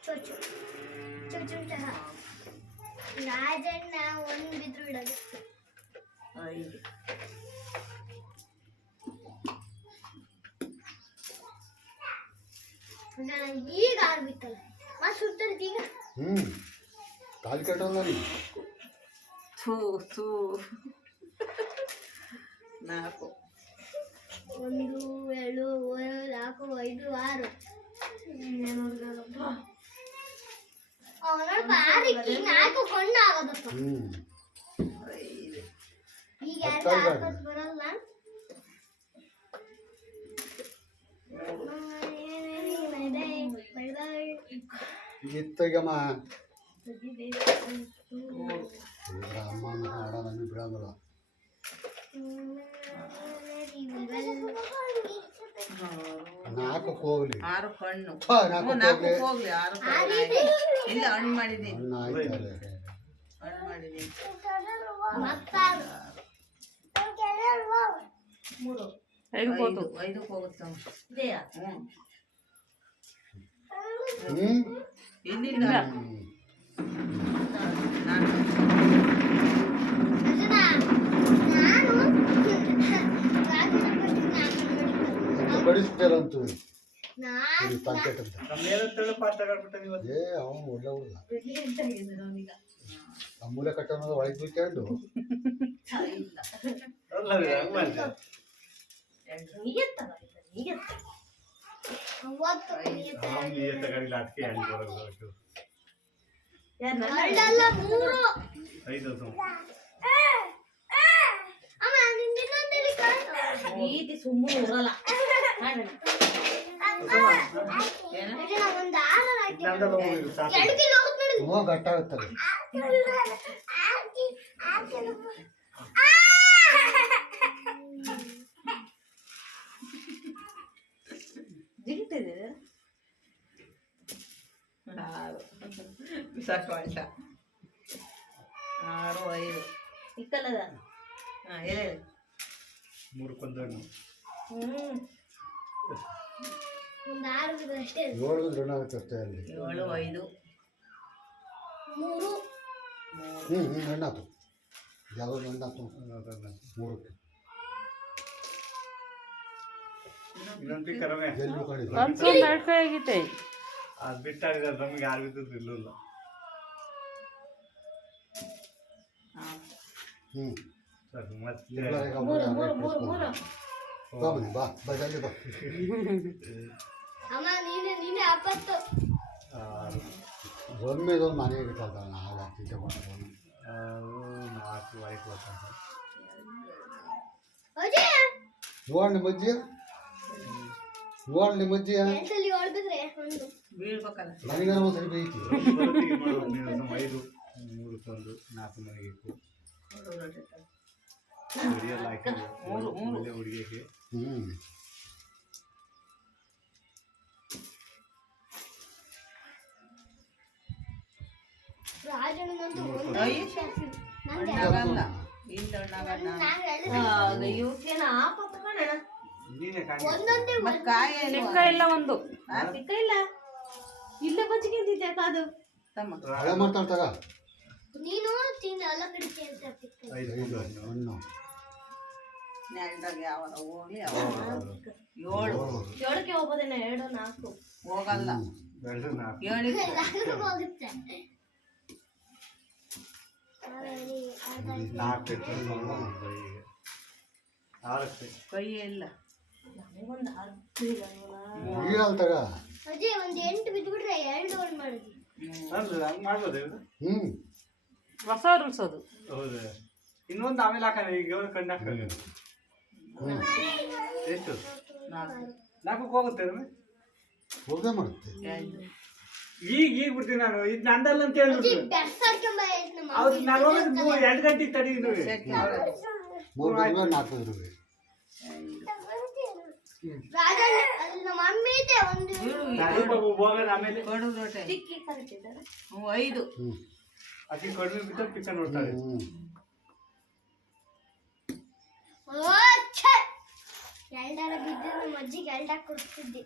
ಚೊಚ್ಚು ಚೊಚ್ಚು ಚಹ ರಾಜಣ್ಣ ಒಂದು ಬಿದ್ರು ಇಡೋದು. 5 ಈಗ ಆರ್ಬಿತ್ತಲ್ಲ ಮತ್ತೆ ಸುತ್ತದ ಈಗ ಕಾಲು ಕಟ್ಟಲ್ಲ ನೀ ಥೂ 4 1 2 4 5 6 ಅವನೋಡ ಬಾರಿಕಿ 4 ಕೊಂಡು ಆಗೋದಪ್ಪ. 5 ಈಗ ಯಾರು ಆಗೋದು ಬರಲ್ಲ. ಇತ್ತಗಮ್ಮ ಅಮ್ಮನ ಹಾಡ ನಮಗೆ ಬಿಡಂಗಿಲ್ಲ. 4 ಹೋಗ್ಲಿ 6 ಕಣ್ಣು 4 ಹೋಗ್ಲಿ 6 ಇಲ್ಲ ಹಣ್ಣು ಮಾಡಿದ್ದೀನಿ ಅನ್ನ ಆಯ್ತಲ್ಲ ಹಣ್ಣು ಮಾಡಿದ್ದೀನಿ 5 ಹೋತು. 5 ಹೋಗುತ್ತೆ ಇದೆಯಾ? ಎಲ್ಲಿಲ್ಲ ಬಡಿಸ್ತಾರಂತು ನಾನು ತಂಕೆಟ್ ಅಂತ ನಮ್ಮೇನಂತೇಳಿ ಫಾಸ್ಟ್ ಆಗ್ಬಿಟ್ಟೆ ಇವತ್ತು. ಅವನು ಒಳ್ಳೆ ಹುಡುಗ ಅಮೂಲ್ಯ ಕಟ್ಟ ಅನ್ನೋದು ಒಳಗೆ ಬಿಟ್ಕೊಂಡು ಅಲ್ಲ ಅದು ಹಂಗ್ ಮಾಡ್ದೆ. ಅವತ್ತು ಅವ್ನು ಈ ತಗೊಂಡಿಲ್ಲ ಅದಕ್ಕೆ ಹೆಂಗ್ ಬರೋದು ಎರಡಲ್ಲ 3 5 ಅದು ಅಮ್ಮ ನಿನ್ನ ಇನ್ನೊಂದಲ್ಲಿ ಕಾಣು. ಪ್ರೀತಿ ಸುಮ್ಮನೆ ಇರಲ್ಲ. ಇದನ್ನ ಒಂದು 6 ಹಾಕಿ ನಂದಲ್ಲ ಹೋಗಿದ್ದು ಸಾಕು 2 ಕಿಲೋ ಹೋಗುತ್ತೆ ನೋಡಿ. ತುಂಬ ಗಟ್ಟ ಆಗುತ್ತಲ್ಲ ಜಿಗಿತಿದೆ. 6 ಸಾಕು ಆಯ್ತ 6 5 ಇಕ್ಕಲ್ಲದ. ಹೇಳಿ 3 ಕೊಂದಣ್ಣು ಒಂದು 6 ಬಿದ್ದು ಅಷ್ಟೇ. 7 ಋಣ ಆಗುತ್ತೆ ಅಷ್ಟೇ ಅಲ್ಲಿ 7 5 3 ಹಣ್ಣಾತು ಯಾವ್ದು ಹಣ್ಣಾತು 3ಕ್ಕೆ ಇನ್ನೊಂದು ಕರವೇ ಎಲ್ಲಿ ಕಡಿದು ಒಂದು 2 ಕೈ ಆಗೈತೆ. ಅದು ಬಿಟ್ಟಾಡಿದ್ರೆ ನಮ್ಗೆ ಯಾರು ಬಿದ್ದದ್ದು ಇಲ್ಲಲ್ಲ ಸರ್ ಮತ್ತೆ ಬಾ ಬಾ ಜಲ್ದಿ ಬಾ ಅಮ್ಮ ನೀನೆ 70. ಒಮ್ಮೆದು ಮನೆಗೆ ಇಟ್ಟಲ್ಲ ಹಾಲು ಹಾಕಿ ತಗೊಂಡು 4 ವರ್ಷ ನೋಡ್ ನಿಮ್ಮ ಅಜ್ಜಿ ಬೀಳ್ಬೇಕಲ್ಲ ನನಗೆ ಒಂದ್ಸರಿ ಬೇಯ್ತಿ 5 3 ತಂದು 4 ಮನೆಗೆ ಇತ್ತು ಹುಡುಗಿಯಲ್ಲ ಹಾಕಿದ್ರು ಒಳ್ಳೆ ಹುಡುಗಿಗೆ ಹಣ್ಣಾಗಲ್ಲ ಇಲ್ಲ ಹಣ್ಣಾಗಲ್ಲ ನೀನೇ ಕಾಣಿ ಮತ್ತೆ ಕಾಯಿ ಲೆಕ್ಕ ಇಲ್ಲ ಒಂದು ಇಲ್ಲ ಇಲ್ಲೇ ಬಚ್ಚಿಗೆ ಅದು ತಮ್ಮ ಹಳೆ ಮಾತಾಡ್ತಾಗ ನೀನು ತಿಂದ ಎಲ್ಲ ಕಡಿಕೆ ಅಂತ 5 ಹಣ್ಣು ನೆಂಟಾಗ ಯಾವಾಗ ಹೋಗ್ಲಿ ಅವಾಗ 7 ಏಳಕ್ಕೆ ಹೋಗೋದೇನ 2 4 ಹೋಗಲ್ಲ ಬೆಳೆದು 4 7 ಹೋಗುತ್ತೆ 4 6 ಕೈ ಇಲ್ಲ ಒಂದು 10 ಈಗ ಅಂತಾಗ ಅಜ್ಜಿ ಒಂದು 8 ಬಿದ್ದುಬಿಟ್ರೆ 2 ಓನ್ ಮಾಡಿದ್ವಿ ಅಂದ್ರೆ ಹಂಗೆ ಮಾಡ್ಬೋದು ಇವ್ರು? ಹೊಸ ರೂಲ್ಸ್ ಅದು. ಹೌದು ಇನ್ನೊಂದು ಆಮೇಲೆ ಹಾಕೋಣ ಈಗ ಕಣ್ಣು ಹಾಕೋಣ ಎಷ್ಟು 4 ಹೋಗುತ್ತೆ ಹೋಗೇ ಮಾಡುತ್ತೆ ಈಗ ಬಿಡ್ತೀನಿ ನಾನು ಇದು ನಂದಲ್ಲ ಅಂತ ಹೇಳ್ಬಿಟ್ಟು ಅವ್ರು ನಾನು ಹೋಗೋದು 2 ಗಂಟೆಗೆ ತಡಿ ಇನ್ನು 3 ದಿನ 4 ಇರುವೆ ನಮ್ಮ ಮಮ್ಮಿ ಇದೆ ಒಂದು ಹೋಗೋದು ಆಮೇಲೆ ಕಡುಬು ರೊಟ್ಟೆ ಟಿಕ್ಕಿ ಕರಿತಿದ್ದಾರೆ 5 ಅಕ್ಕಿ ಕಡಿಮೆ ಬಿಟ್ಟು ಪಿಕ್ಕ ನೋಡ್ತಾರೆ ಎಲ್ಡಾರ ಬಿದ್ದು ನಮ್ಮ ಅಜ್ಜಿಗೆ ಎಲ್ಡಾಕ್ ಕೊಡ್ತಿದ್ದೆ